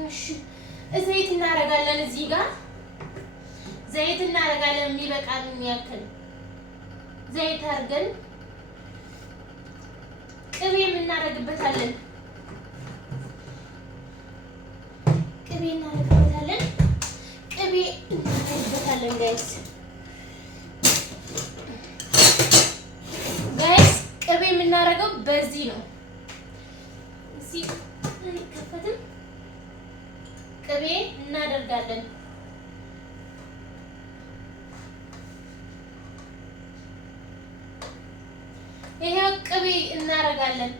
እሺ ዘይት እናደርጋለን። እዚህ ጋር ዘይት እናደርጋለን። የሚበቃን ያክል ዘይት አድርገን ቅቤም እናደርግበታለን። ቅቤ እናደርግበታለን ጋይስ ቅቤ የምናደርገው በዚህ ነው። እዚህ አይከፈትም። ቅቤ እናደርጋለን። ይሄው ቅቤ እናደርጋለን።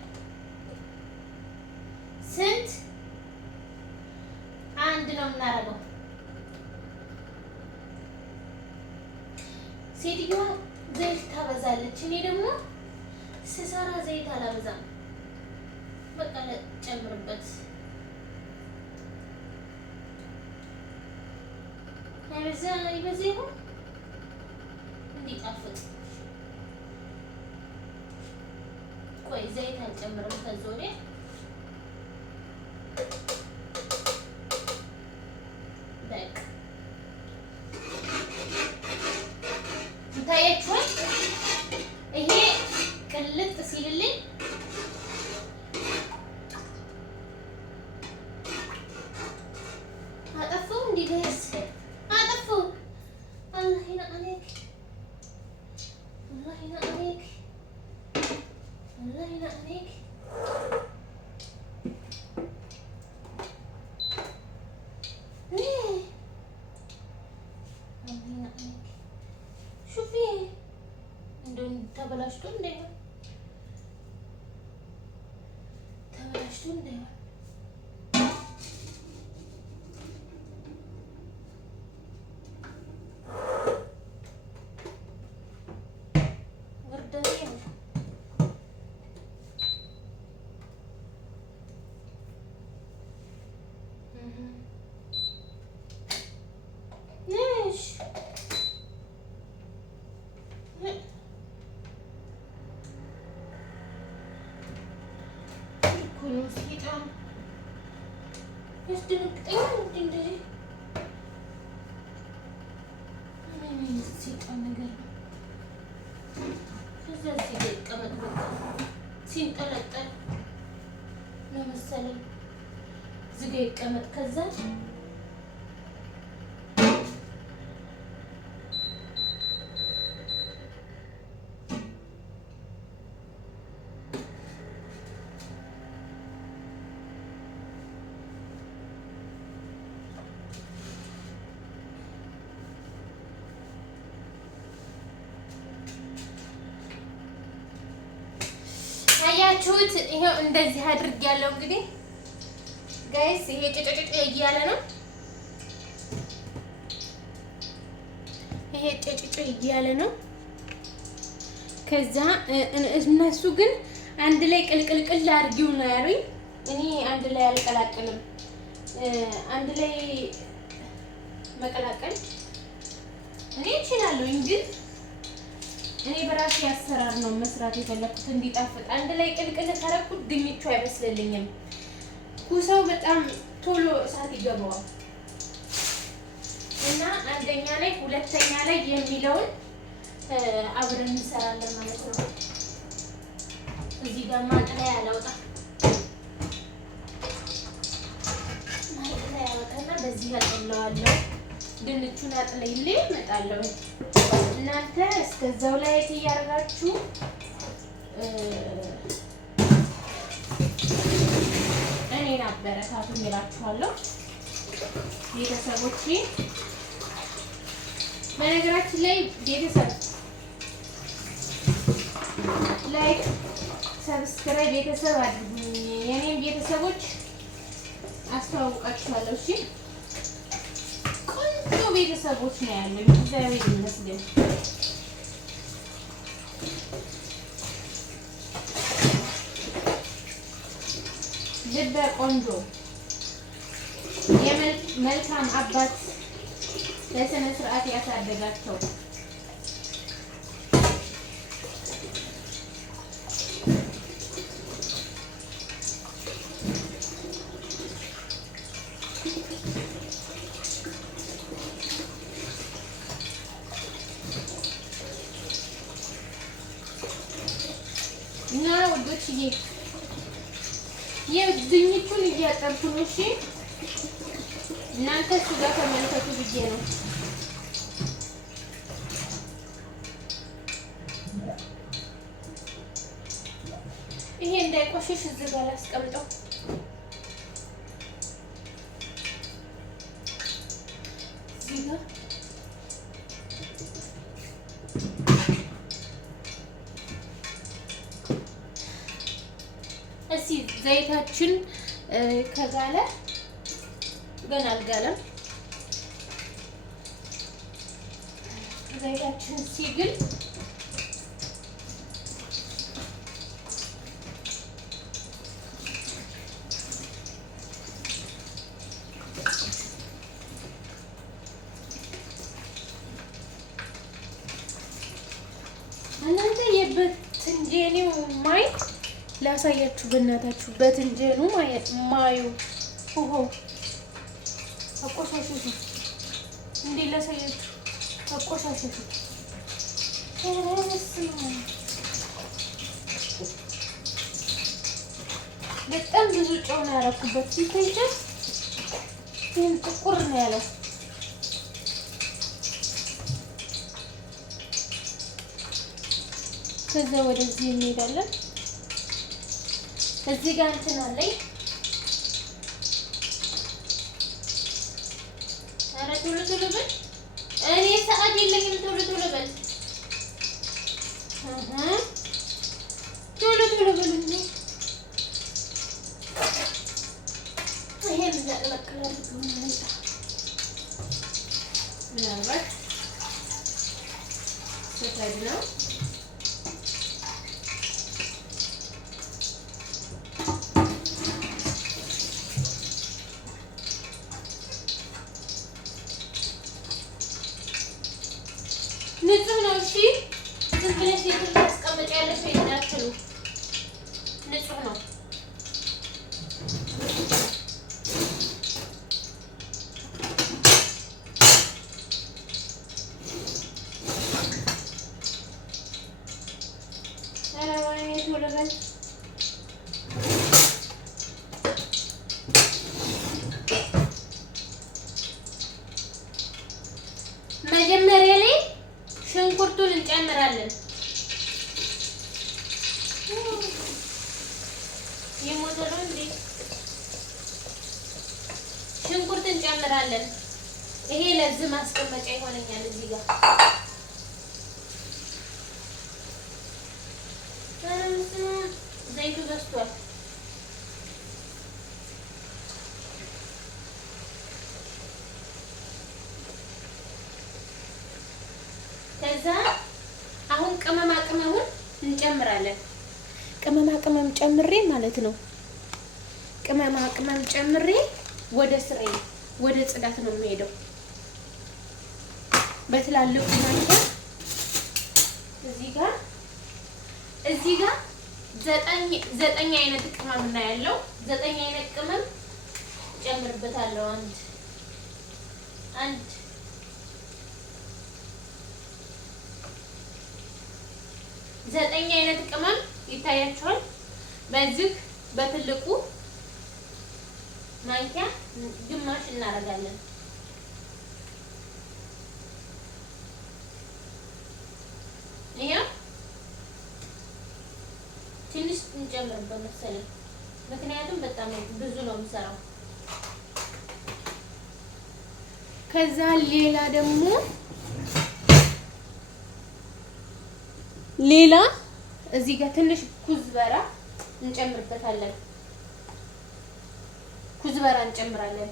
ስንት አንድ ነው የምናደርገው። ሴትዮዋ ዘይት ታበዛለች። እኔ ደግሞ ስሰራ ዘይት አላበዛም። በቃ ጨምርበት። ይበዛ ይሁን እንዲጣፍጥ። ቆይ ዘይት አልጨምርም። ከዛ ወዲያ በቃ ታያችኋል። ይሄ ቅልጥ ሲልልኝ አጠፋው። እንዲህ ጋይስ አጠፋው። አላህ ይነአለክ፣ አላህ ይነአለክ፣ አላህ ይነአለክ። ሹፊ እንደው ተበላሽቶ እንዳይሆን ሲንጠለጠል ነው መሰለኝ እዚህ ጋ ይቀመጥ ከዛ ያያችሁት ይሄው እንደዚህ አድርጌያለሁ። እንግዲህ ጋይስ ይሄ ጭጭጭ እያለ ነው። ይሄ ጭጭጭ እያለ ነው። ከዛ እነሱ ግን አንድ ላይ ቅልቅልቅል አድርጊው ነው ያሉኝ። እኔ አንድ ላይ አልቀላቅልም። አንድ ላይ መቀላቀል እኔ እችላለሁኝ ግን እኔ በራሴ አሰራር ነው መስራት የፈለኩት እንዲጣፍጥ። አንድ ላይ ቅልቅል ካረኩት ድንቹ አይበስልልኝም። ኩሳው በጣም ቶሎ እሳት ይገባዋል እና አንደኛ ላይ ሁለተኛ ላይ የሚለውን አብረን እንሰራለን ማለት ነው። እዚህ ጋር ማጥለያ ያለውጣ ማጥለያ ያወጣና በዚህ አጥለዋለሁ። ድንቹን አጥለይልኝ እመጣለሁ። እናንተ እስከዛው ላይ እያደረጋችሁ እኔን አበረታቱኝ እላችኋለሁ ቤተሰቦቼ። በነገራችን ላይ ቤተሰብ ላይክ፣ ሰብስክራይብ ቤተሰብ አድርጉኝ። የኔም ቤተሰቦች አስተዋውቃችኋለሁ። እሺ ቆንጆ ቤተሰቦች ነው ያሉኝ፣ እግዚአብሔር ይመስገን። ልበ ቆንጆ የመልካም አባት በስነ ስርዓት ያሳደጋቸው እና ወዶችዬ የድንቹን እያጠብኩ ነው። እሺ እናንተ እሱ ጋር ተመልከቱ ብዬ ነው። ይሄ እንዳይቆሽሽ እዚህ ጋር ላስቀምጠው። እዚህ ጋር ዘይታችን ከጋለ ገና አልጋለም። ዘይታችን ሲግል እናንተ የበትንጀኔው ማይ ላሳያችሁ በእናታችሁ። በትንጀኑ ማዩ ኦሆ አቆሻሽቱ እንዴ! ላሳያችሁ አቆሻሽቱ። በጣም ብዙ ጨው ነው ያደረኩበት። ሲፈጀ ይሄን ጥቁር ነው ያለው። ከዛ ወደዚህ እንሄዳለን። እዚህ ጋር እንትን አለኝ። ኧረ ቶሎ ቶሎ በል እኔ ሰዓት የለኝም። ቶሎ ቶሎ በል ቶሎ ቶሎ በል እንጂ ይሄን ለቀለቀለ ምናልባት ስታይል ነው። ንጹህ ነው። እሺ ዝም ብለሽ የትም ታስቀምጪያለሽ ወይ እንዳትሉ፣ ንጹህ ነው። ቶሎ በል መጀመሪያ ላይ ሽንኩርቱን እንጨምራለን። የሞተ ነው እንዴ? ሽንኩርት እንጨምራለን። ይሄ ለዚህ ማስቀመጫ ይሆነኛል። እዚህ ጋር ዘይቱ በስቷል። ከዛ አሁን ቅመማ ቅመሙን እንጨምራለን። ቅመማ ቅመም ጨምሬ ማለት ነው። ቅመማ ቅመም ጨምሬ ወደ ስሬ ወደ ጽዳት ነው የሚሄደው። በትላልቁ ማንኪያ እዚህ ጋር ዘጠኝ አይነት ቅመም እና ያለው 9 አይነት ቅመም ጨምርበታለሁ። አንድ 9 አይነት ቅመም ይታያችኋል። በዚህ በትልቁ ማንኪያ ግማሽ እናደርጋለን። ይሄ ትንሽ እንጨምርበት መሰለኝ፣ ምክንያቱም በጣም ብዙ ነው የምሰራው። ከዛ ሌላ እዚህ ጋር ትንሽ ኩዝበራ እንጨምርበታለን። ኩዝበራ እንጨምራለን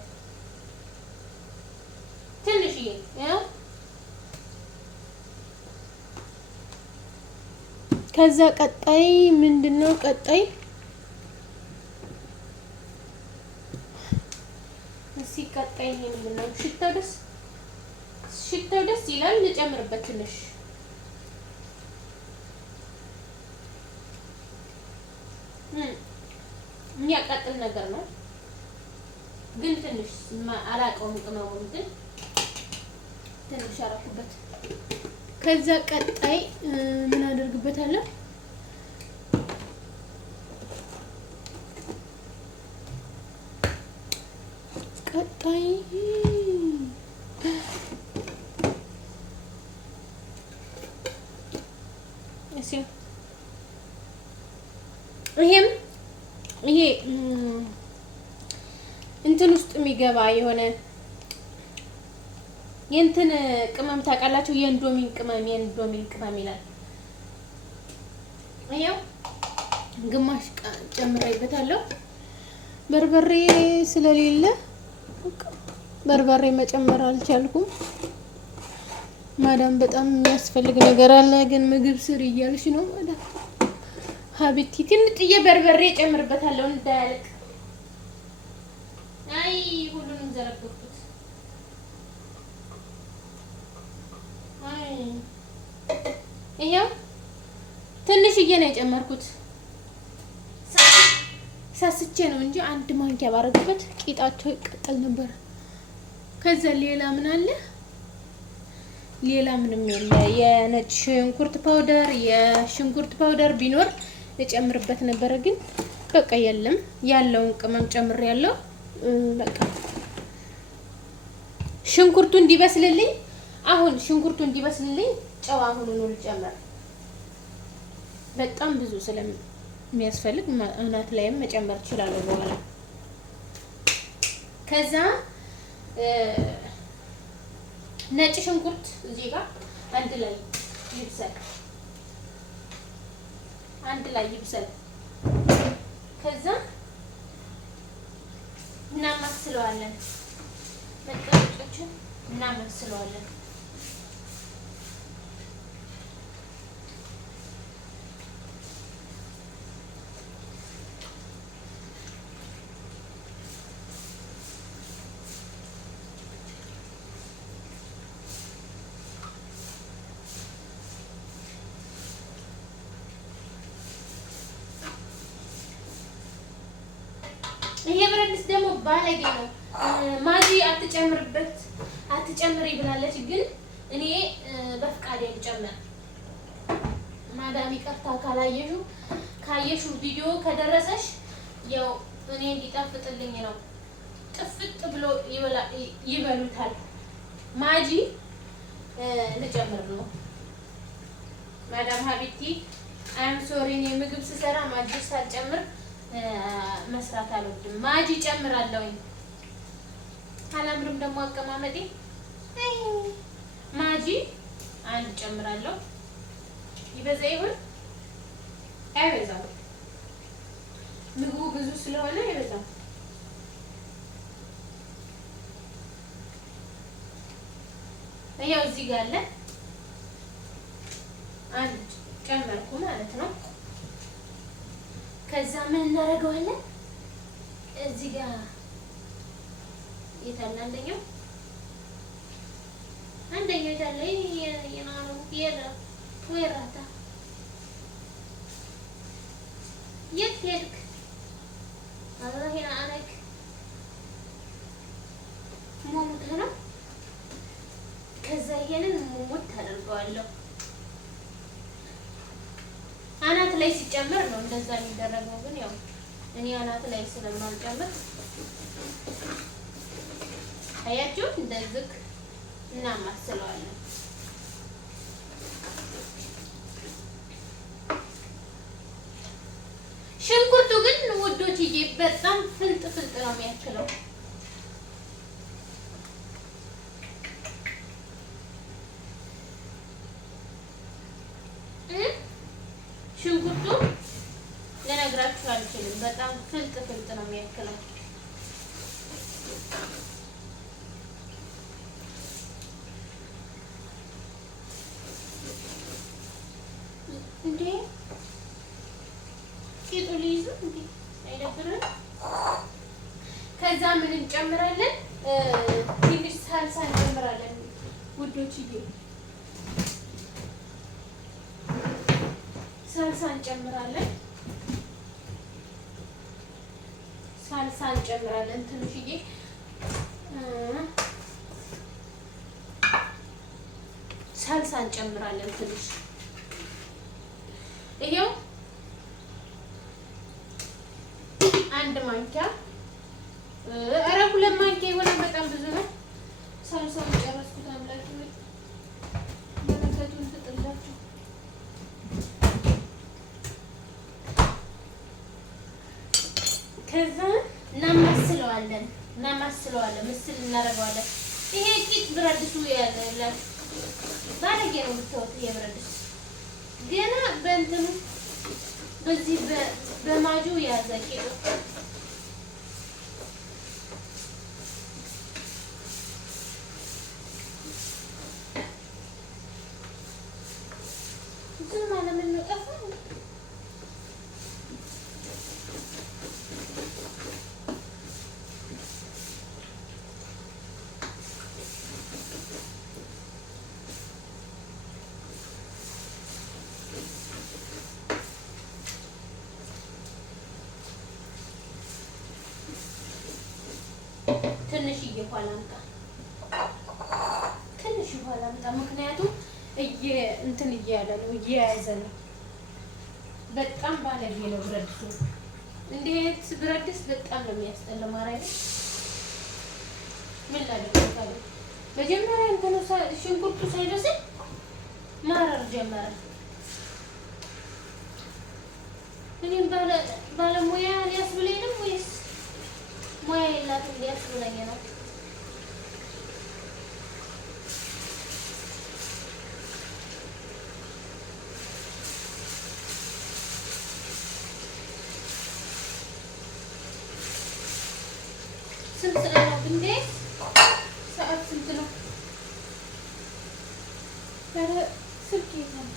ትንሽዬ ያው። ከዛ ቀጣይ ምንድነው? ቀጣይ ይሄ ምንድነው? ሽታው ደስ ይላል። እንጨምርበት ትንሽ የሚያቃጥል ነገር ነው ግን ትንሽ አላውቀውም። ቅመሙን ግን ትንሽ አደረኩበት። ከዛ ቀጣይ ምን አደርግበታለሁ? ቀጣይ ይሄ እንትን ውስጥ የሚገባ የሆነ የእንትን ቅመም ታውቃላችሁ? የእንዶሚን ቅመም ይላል። ይሄው ግማሽ ጨምሬበታለሁ። በርበሬ ስለሌለ በርበሬ መጨመር አልቻልኩም። ማዳም በጣም የሚያስፈልግ ነገር አለ፣ ግን ምግብ ስር እያልሽ ነው ማዳም። ሀቢቲ ትንጥዬ በርበሬ ጨምርበታለሁ እንዳያልቅ። አይ ሁሉንም ዘረግኩት። አይ ይሄው ትንሽዬ ነው የጨመርኩት። ሳስቼ ነው እንጂ አንድ ማንኪያ ባረግበት ቂጣቸው ይቀጥል ነበር። ከዛ ሌላ ምን አለ? ሌላ ምንም የለ። የነጭ ሽንኩርት ፓውደር፣ የሽንኩርት ፓውደር ቢኖር እጨምርበት ነበረ፣ ግን በቃ የለም። ያለውን ቅመም ጨምሬያለሁ። በቃ ሽንኩርቱ እንዲበስልልኝ ጨው አሁኑኑ ልጨምር። በጣም ብዙ ስለሚያስፈልግ አናት ላይም መጨመር እችላለሁ በኋላ። ከዛ ነጭ ሽንኩርት እዚህ ጋር አንድ ላይ ይብሰል፣ አንድ ላይ ይብሰል። ከዛ እናማስለዋለን፣ መቀመጫችን እናማስለዋለን። ይሄ ብረት ድስት ደግሞ ባለጌ ነው። ማጂ አትጨምርበት አትጨምሪ ብላለች፣ ግን እኔ በፍቃዴ ልጨምር። ማዳም ይቅርታ ካየሹ ቪዲዮ ከደረሰሽ ያው እኔ እንዲጣፍጥልኝ ነው። ጥፍጥ ብሎ ይበሉታል። ማጂ ልጨምር ነው። ማዳም ሀቢቲ አም ሶሪ፣ እኔ ምግብ ስሰራ ማጂ ሳልጨምር መስራት አልወድም። ማጂ ጨምራለሁኝ። አላምርም ደግሞ አቀማመጤ። ማጂ አንድ ጨምራለሁ። ይበዛ ይሁን አይበዛም፣ ምግቡ ብዙ ስለሆነ አይበዛም። ያው እዚህ ጋር አለ አንድ ጨመርኩ ማለት ነው። ከዛ ምን እናደርገዋለን? እዚህ ጋር የታለ አንደኛው የታለ የናኑ ወይራታ የት ሄድክ? አላህ ያአነክ ሞሙት ነው። ከዛ ይሄንን ሞሙት ታደርገዋለሁ። አናት ላይ ሲጨመር ነው እንደዛ የሚደረገው፣ ግን ያው እኔ አናት ላይ ስለማልጨምር አያችሁ፣ እንደዚህ እናማስለዋለን። ሽንኩርቱ ግን ውዶችዬ በጣም ፍልጥ ነው የሚያክለው። ሽንኩርቱ ልነግራችሁ አልችልም። በጣም ፍልጥ ነው የሚያክለው። እንዴ ቂጡ ሊይዙ እንዴ አይደብርም? ከዛ ምን እንጨምራለን? ትንሽ ሳልሳ እንጨምራለን ውዶችዬ። ሳልሳ እንጨምራለን። ትንሽዬ ሳልሳ እንጨምራለን ትንሽ። ይሄው አንድ ማንኪያ፣ ኧረ 2 ማንኪያ የሆነ በጣም ብዙ ነው። ሳልሳውን ጨረስኩት። አምላክ ወይ በረከቱን ትጥላችሁ። ከዛ እናማስለዋለን ምስል እናደርገዋለን። ይሄ ቂጥ ብረት ድስቱ ያለ ባለጌ ነው ብታወት። ይሄ ብረት ድስት ገና በእንትኑ በዚህ በማጁ ያዘ ቂጡ። ዝም አለ። ምን ነው ጠፋ? ትንሽዬ ኋላ አምጣ። ምክንያቱም እንትን እያለ ነው እየያዘ ነው። በጣም ባለጌ ነው ብረት ድስቱ። እንዴት ብረት ድስት በጣም ነው የሚያስጠላው። ማርያም ምን ላድርግ? መጀመሪያ እንትኑ ሽንኩርቱ ሳይበስል ማረር ጀመረ። እኔም ባለሙያ ሊያስብለኝ ነው ወይስ ሙያ የላትም ሊያስብለኝ ነው? ስንት ነው እንዴ? ሰዓት ስንት ነው? ኧረ ስልክ የለም።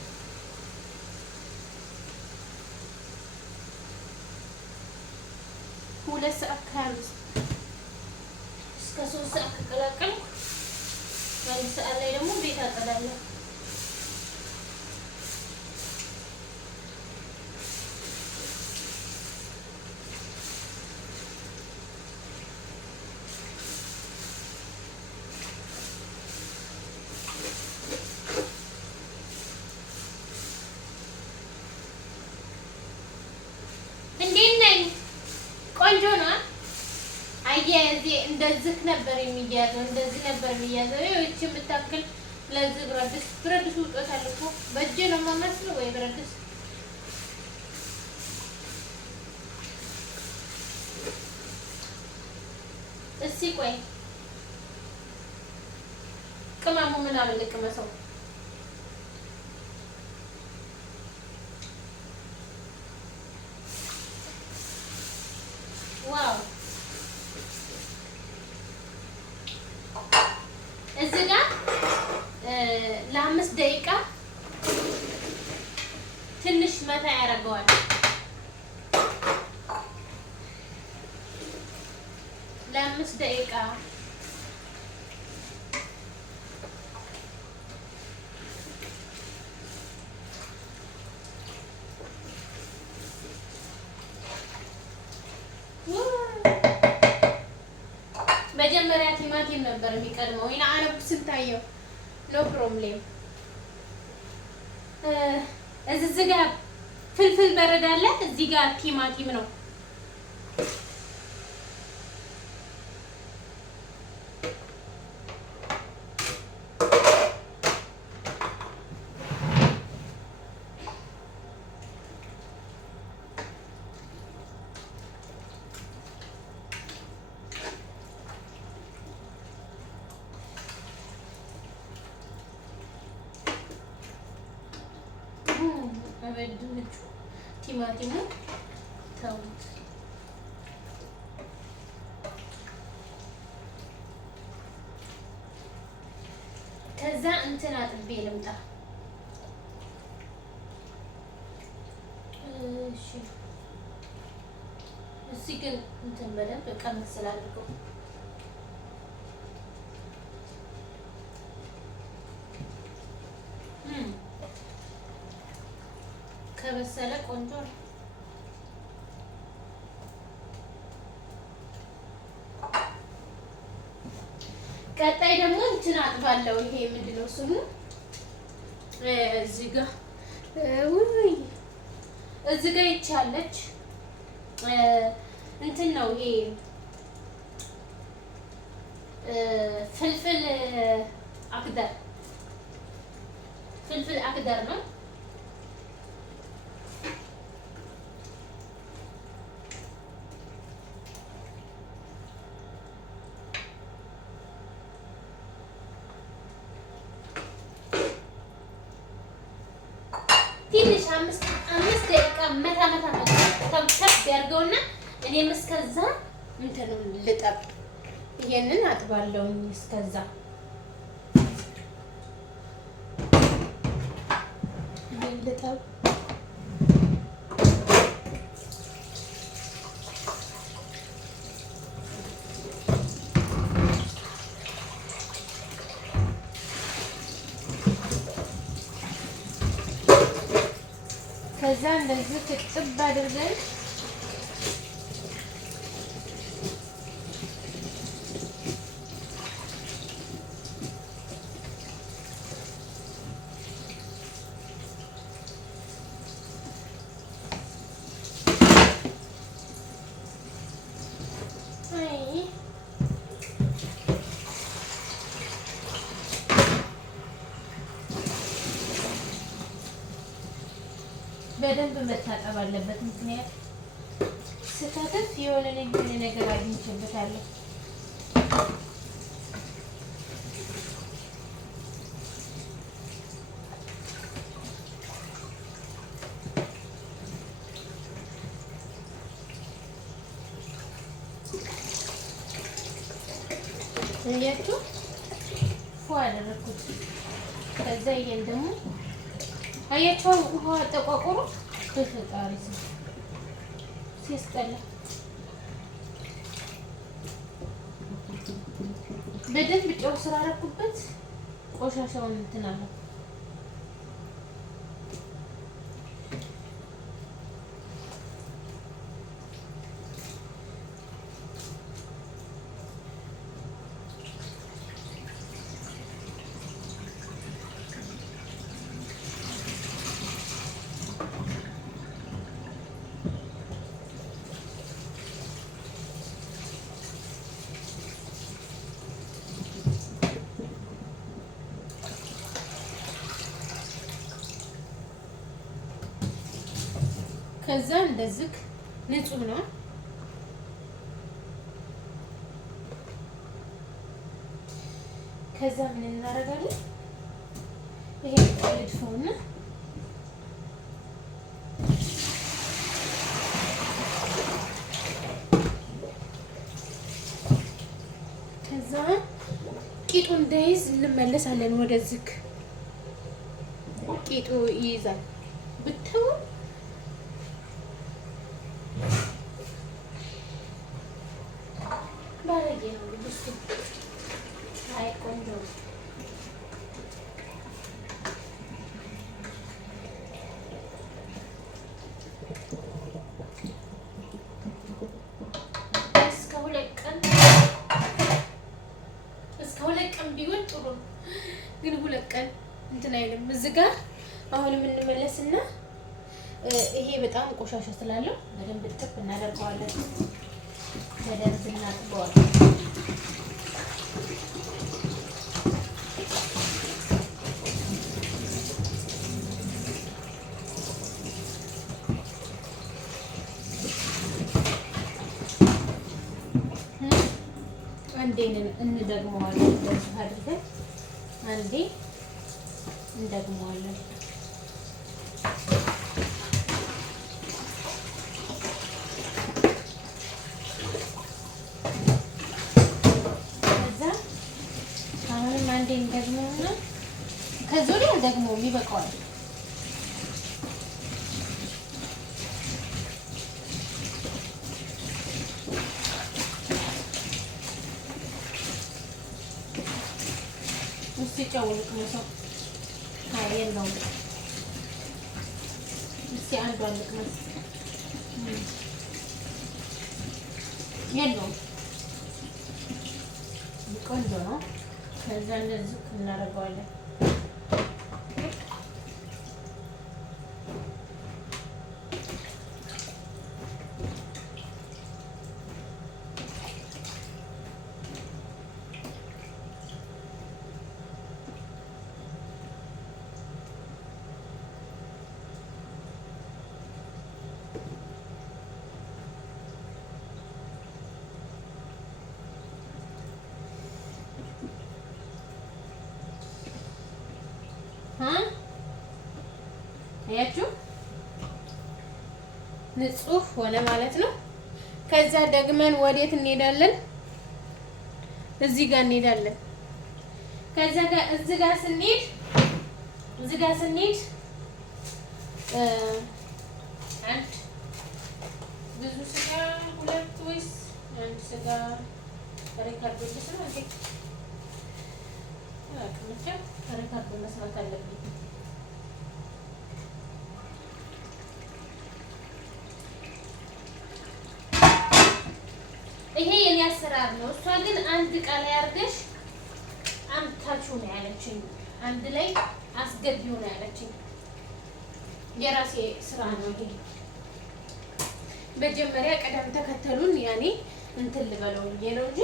2 ሰዓት ከ25 እስከ 3 ሰዓት ከቀላቀልኩ በአንድ ሰዓት ላይ ደግሞ ቤት አጠላለሁ። እንዴት ነኝ? ቆንጆ ነው። አያያዜ እንደዚህ ነበር የሚያዘው፣ እንደዚህ ነበር የሚያዘው። ይህች የምታክል ለዚህ ብረት ድስት ውጦታል እኮ በእጄ ነው የማመስለው ወይ ብረት ድስት። እስኪ ቆይ ቅመሙ ምናምን ልቅመሰው። ዋው እዚህ ጋር ለ5 ደቂቃ ትንሽ መታ ያደርገዋል። ለ5 ደቂቃ መጀመሪያ ቲማቲም ነበር የሚቀድመው። ይና አረብ ስንታየው ኖ ፕሮብሌም። እዚህ ጋር ፍልፍል በረድ አለ፣ እዚህ ጋር ቲማቲም ነው። አበድንቹ ቲማቲሙ ተውት። ከዛ እንትን አጥቤ ልምጣ። እሺ እዚህ ግን እንትን በደንብ ቀንስ ስላልከው ከበሰለ ቆንጆ ነው። ቀጣይ ደግሞ እንትን አጥባለሁ። ይሄ ምንድነው ስሙ? እዚህ ጋር እዚህ ጋር ይቻለች እንትን ነው ይሄ ፍልፍል አክደር ነው። ትንሽ 5 ደቂቃ መታ ተብተብ ያርገውና እኔም እስከዛ እንትን ልጠብ። ይሄንን አጥባለሁኝ እስከዛ ልጠብ። ከዛ እንደዚህ ክትብ አድርገን በደንብ መታጠብ አለበት። ምክንያት ስታጠብ የሆነ ነገር አግኝቼበታለሁ። እያችሁ ፏ ያደረኩት። ከዛ ይሄን ደግሞ አያችሁ ውሃ አጠቋቆሩ በፈጣሪ ሲያስጠላ በደንብ ጨው ስላደረኩበት ቆሻሻውን እንትን አለ። ከዛ እንደዚህ ንጹህ ነው። ከዛ ምን እናደርጋለን? ይሄ ልድፈውና ከዛ ቂጡ እንዳይዝ እንመለሳለን። ወደዚህ ቂጡ ይይዛል ብትው ባለጌ ነው ልብሱ። አይ ቆንጆ እስከ ሁለት ቀን ቢሆን ጥሩ ነው። ግን 2 ቀን እንትን አይልም። እዚህ ጋር አሁን የምንመለስና ይሄ በጣም ቆሻሻ ስላለው በደንብ ጥብ እናደርገዋለን። በደንብ እናጥበዋለን። አንዴ እንደግመዋለን። እንደዚህ አድርገን አንዴ እንደግመዋለን። አንዴ እንደግመውና ከዚህ ወዲያ ደግሞ ይበቃዋል። እስቲ ጨው ልቅመሰው። አይ የለውም። እስቲ አንዷን ልቅመስ። የለውም። ቆንጆ ነው። ከዛ እንደዚህ እናደርገዋለን። አያችሁ ንጹህ ሆነ ማለት ነው። ከዛ ደግመን ወዴት እንሄዳለን? እዚህ ጋር እንሄዳለን። ከዛ ጋር እዚህ ጋር ስንሄድ አንድ ብዙ ስጋ 2 ወይስ አንድ ስጋ ሪካርዶ ነው እንዴ? ሪካርዶ መስራት አለብኝ። ይሄ የኔ አሰራር ነው። እሷ ግን አንድ ዕቃ ላይ አድርገሽ አምታችሁ ነው ያለችኝ። አንድ ላይ አስገቢው ነው ያለችኝ። የራሴ ስራ ነው ይሄ። መጀመሪያ ቀደም ተከተሉን ያኔ እንትን ልበለው ብዬ ነው እንጂ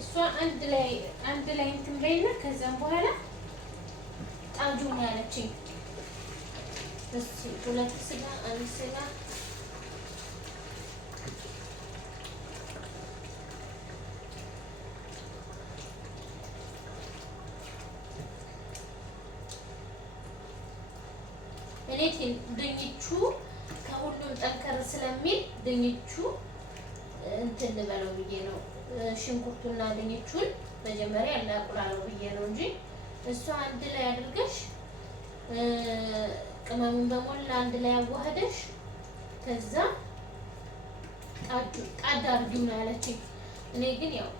እሷ አንድ ላይ እንትን በይና ከዛም በኋላ ጣጁ ነው ያለችኝ። እስኪ 2 ስጋ 1 ስጋ እኔ ድንቹ ከሁሉም ጠንከር ስለሚል ድንቹ እንትን ልበለው ብዬ ነው ሽንኩርቱና ድንቹን መጀመሪያ ላቁላለው ብዬ ነው እንጂ እሱ አንድ ላይ አድርገሽ ቅመሙን በሞላ አንድ ላይ አዋህደሽ ከዛ ጣድ አድርጊው ነው ያለችኝ። እኔ ግን ያው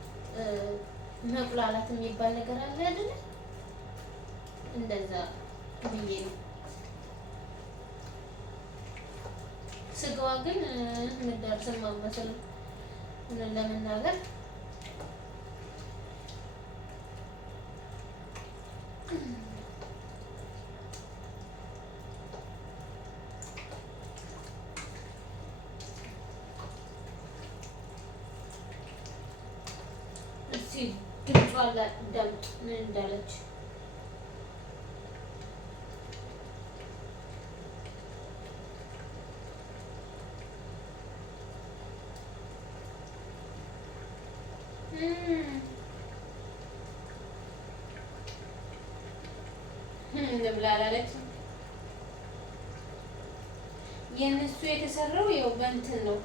መቁላላት የሚባል ነገር አለ አይደል? እንደዛ ብዬ ነው። ስጋዋ ግን ምዳርስም ማመሰል ለመናገር ድምጿ ዳምጥ ምን እንዳለች ብላለች። የእነሱ የተሰራው ያው በእንትን ነው።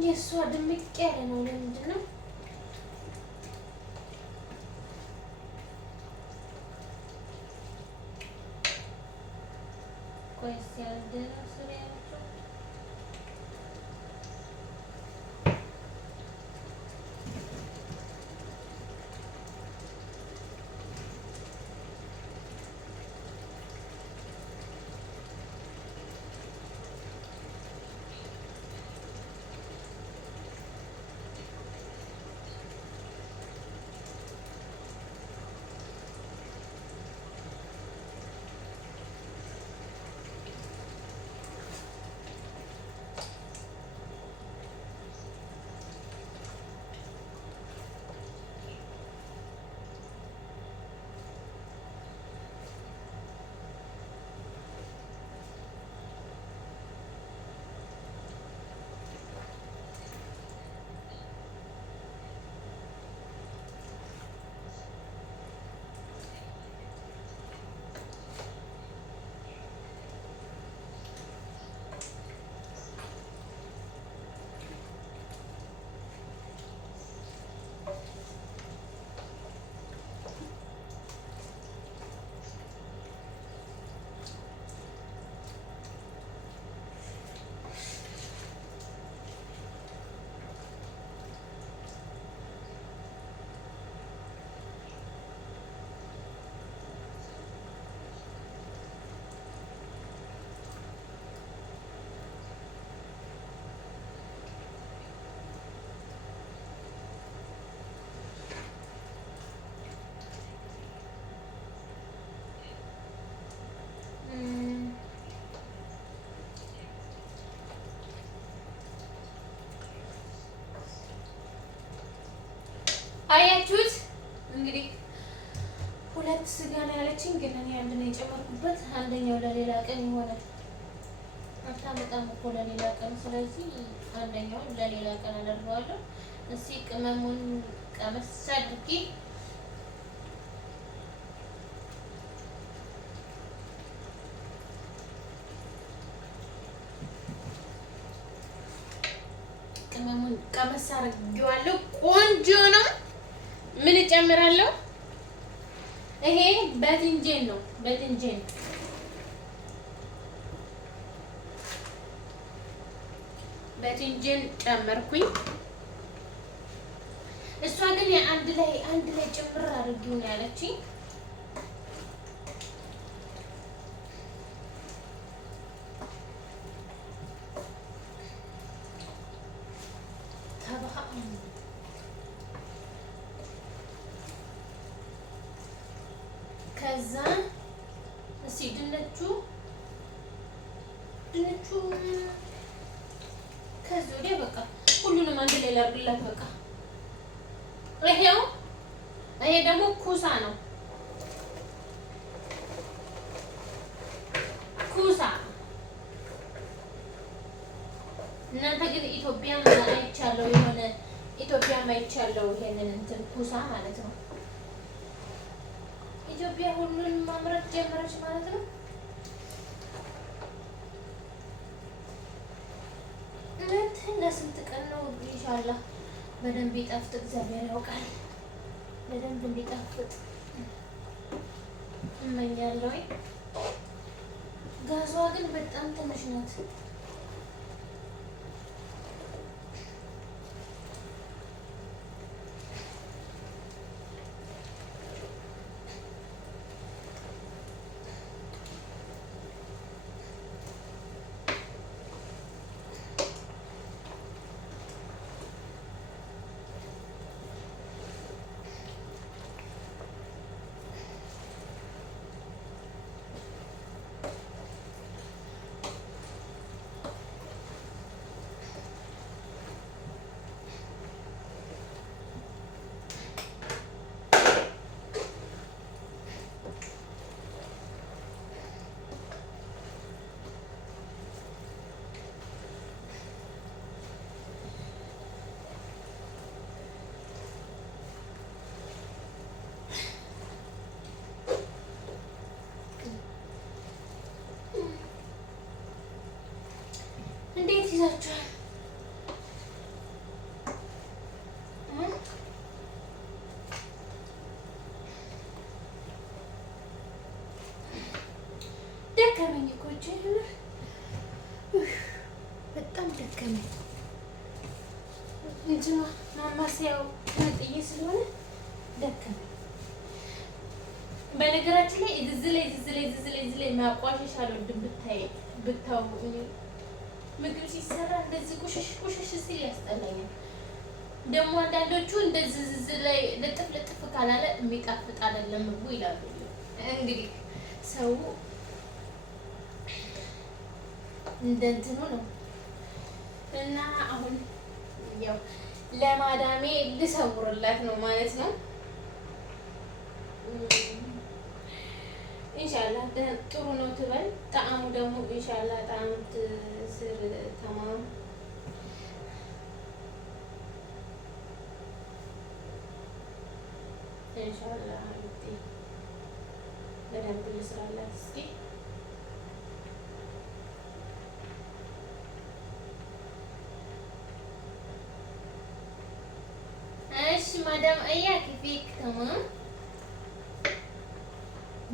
የእሷ ድምቅ ያለ ነው። ለምንድን ነው? ቆይስ ያልደረሰ ያለው አያችሁት? እንግዲህ ሁለት ስጋ ነው ያለችኝ፣ ግን እኔ አንድ ነው የጨመርኩበት። አንደኛው ለሌላ ቀን ይሆናል። አታመጣም እኮ ለሌላ ቀን። ስለዚህ አንደኛው ለሌላ ቀን አደርገዋለሁ። እስኪ ቅመሙን ቀመስ አድርጌ ቅመሙን ቀመስ አድርጌዋለሁ። ቆንጆ ነው። ምን እጨምራለሁ? ይሄ በትንጀን ነው። በትንጀን ጨመርኩኝ። እሷ ግን አንድ ላይ ጭምር አድርጊው ነው ያለችኝ። ከዛ እስኪ ድንቹ ከዚህ ወዲያ በቃ ሁሉንም አንድ ላይ ላድርግላት። በቃ ይሄ ደግሞ ኩሳ ነው። ኩሳ እናንተ ግን ኢትዮጵያ አይቻለሁ የሆነ ኢትዮጵያ ማይቻለው ይሄንን እንትን ኩሳ ማለት ነው። ኢትዮጵያ ሁሉን ማምረት ጀመረች ማለት ነው። ለስንት ቀን ነው? ኢንሻአላህ በደንብ ይጣፍጥ፣ እግዚአብሔር ያውቃል። በደንብ እንዲጣፍጥ እመኛለሁ። ጋዟ ግን በጣም ትንሽ ናት። እንዴት ይዛችኋል? ደከመኝ እኮ በጣም ደከመኝ። እንትኗ ማማሰያው ጥዬ ስለሆነ ደከመኝ። በነገራችን ላይ እዚህ ላይ ማቋሸሽ አልወድም። ብታው ምግብ ሲሰራ እንደዚህ ቁሽሽ ሲል ያስጠላኛል። ደግሞ አንዳንዶቹ እንደዚህ ላይ ልጥፍ ካላለ የሚጣፍጥ አይደለም ምግቡ ይላሉ። እንግዲህ ሰው እንደ እንትኑ ነው እና አሁን ያው ለማዳሜ ልሰውርላት ነው ማለት ነው። ኢንሻአላህ ጥሩ ነው ትበል። ጣዕሙ ደግሞ ኢንሻአላህ ጣዕሙ ስር ተማም ኢንሻአላህ በደንብ ልስራላት እስኪ። እሺ ማዳም አያ كيفك تمام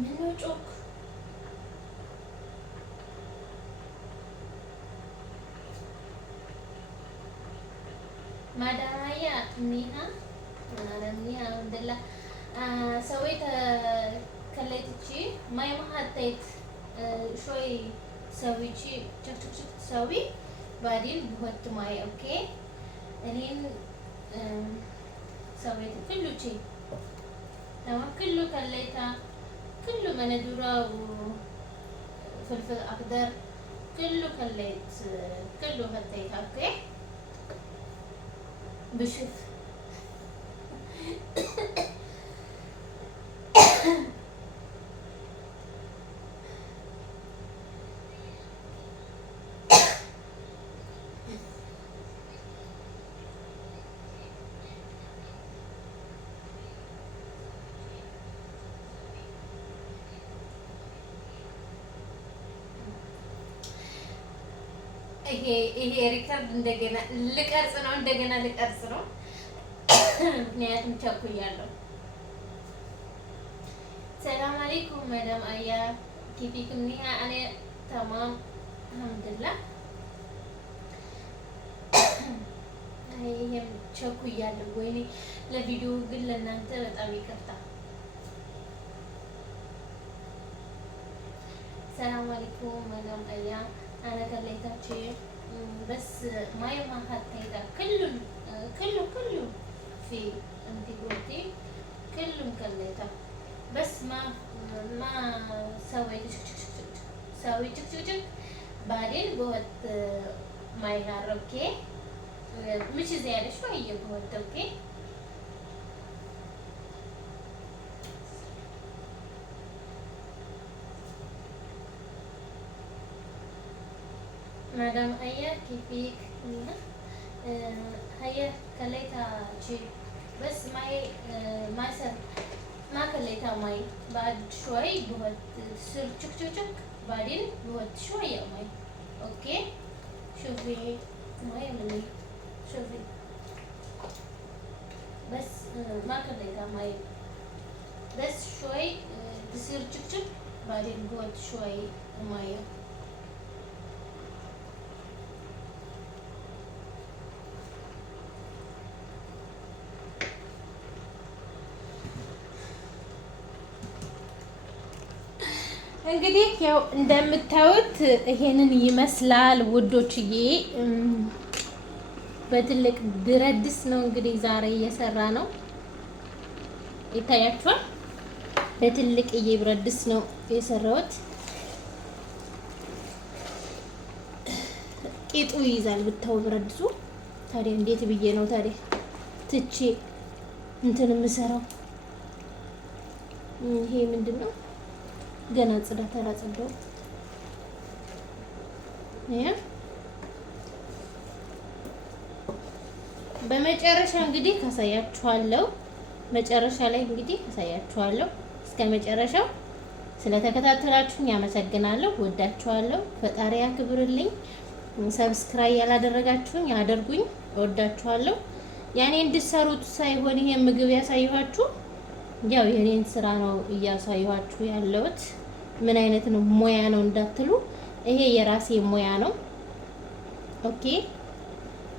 منو ጮክ ማዳም አያ منيها انا منيها الحمد لله. سويت كليتشي ماي ما حطيت شوي سويتشي تشك تسوي بعدين بحط ماي. اوكي الحين سويت كله شيء تمام. كله كليتها كله مندورة وفلفل أخضر كله كليت كله حطيتها. اوكي بشوف ይሄ ሪከርድ እንደገና ልቀርጽ ነው ምክንያቱም ቸኩያለሁ። ሰላም አለይኩም ማዳም አያ كيفكم نيها انا تمام الحمد لله. ይሄም ቸኩያለሁ። ወይኔ ለቪዲዮ ግን ለእናንተ በጣም ይቅርታ። ሰላም አለይኩም ማዳም አያ انا كليتها بس ماي ما حطيتها كله في انت قلتي كله كليتها بس ما سويت سويت بعدين بحط ماي نار. اوكي مش زيادة شوية بحط. اوكي مدام آية كيفك؟ هيا كليتها شي بس معي ما صار ما كليتها مي بعد شوي بهد تصير تشك تشك تشك بعدين بهد شوية مي. اوكي شوفي مي مني شوفي بس ما كليتها مي بس شوي تصير تشك تشك بعدين بهد شوي مية. እንግዲህ ያው እንደምታዩት ይሄንን ይመስላል ውዶችዬ። በትልቅ ብረት ድስት ነው እንግዲህ ዛሬ እየሰራ ነው። ይታያችኋል። በትልቅዬ ብረት ድስት ነው የሰራሁት። ቂጡ ይይዛል ብታው ብረት ድስቱ። ታዲያ እንዴት ብዬ ነው ታዲያ ትቼ እንትን የምሰራው? ይሄ ምንድነው? ገና ጽዳት አላጸዳው። በመጨረሻ እንግዲህ ካሳያችኋለሁ። መጨረሻ ላይ እንግዲህ ካሳያችኋለሁ። እስከ መጨረሻው ስለተከታተላችሁኝ ያመሰግናለሁ። ወዳችኋለሁ። ፈጣሪ ያክብርልኝ። ሰብስክራይብ ያላደረጋችሁኝ አድርጉኝ። ወዳችኋለሁ። ያኔ እንድትሰሩት ሳይሆን ይሄ ምግብ ያሳየኋችሁ ያው የኔን ስራ ነው እያሳየኋችሁ ያለሁት። ምን አይነት ነው ሙያ ነው እንዳትሉ፣ ይሄ የራሴ ሙያ ነው። ኦኬ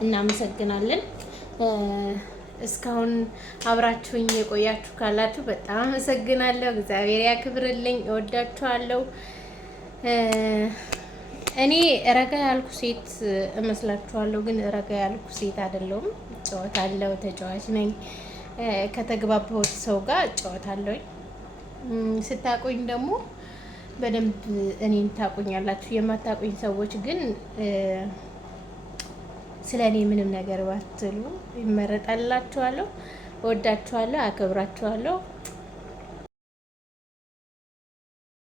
እናመሰግናለን። እስካሁን አብራችሁኝ የቆያችሁ ካላችሁ በጣም አመሰግናለሁ። እግዚአብሔር ያክብርልኝ። እወዳችኋለሁ። እኔ ረጋ ያልኩ ሴት እመስላችኋለሁ፣ ግን ረጋ ያልኩ ሴት አይደለሁም። እጫወታለሁ፣ ተጫዋች ነኝ። ከተግባባሁት ሰው ጋር እጫወታለሁ። ስታቆኝ ደግሞ በደንብ እኔን ታቆኛላችሁ። የማታቆኝ ሰዎች ግን ስለ እኔ ምንም ነገር ባትሉ ይመረጣላችኋለሁ። እወዳችኋለሁ፣ አከብራችኋለሁ።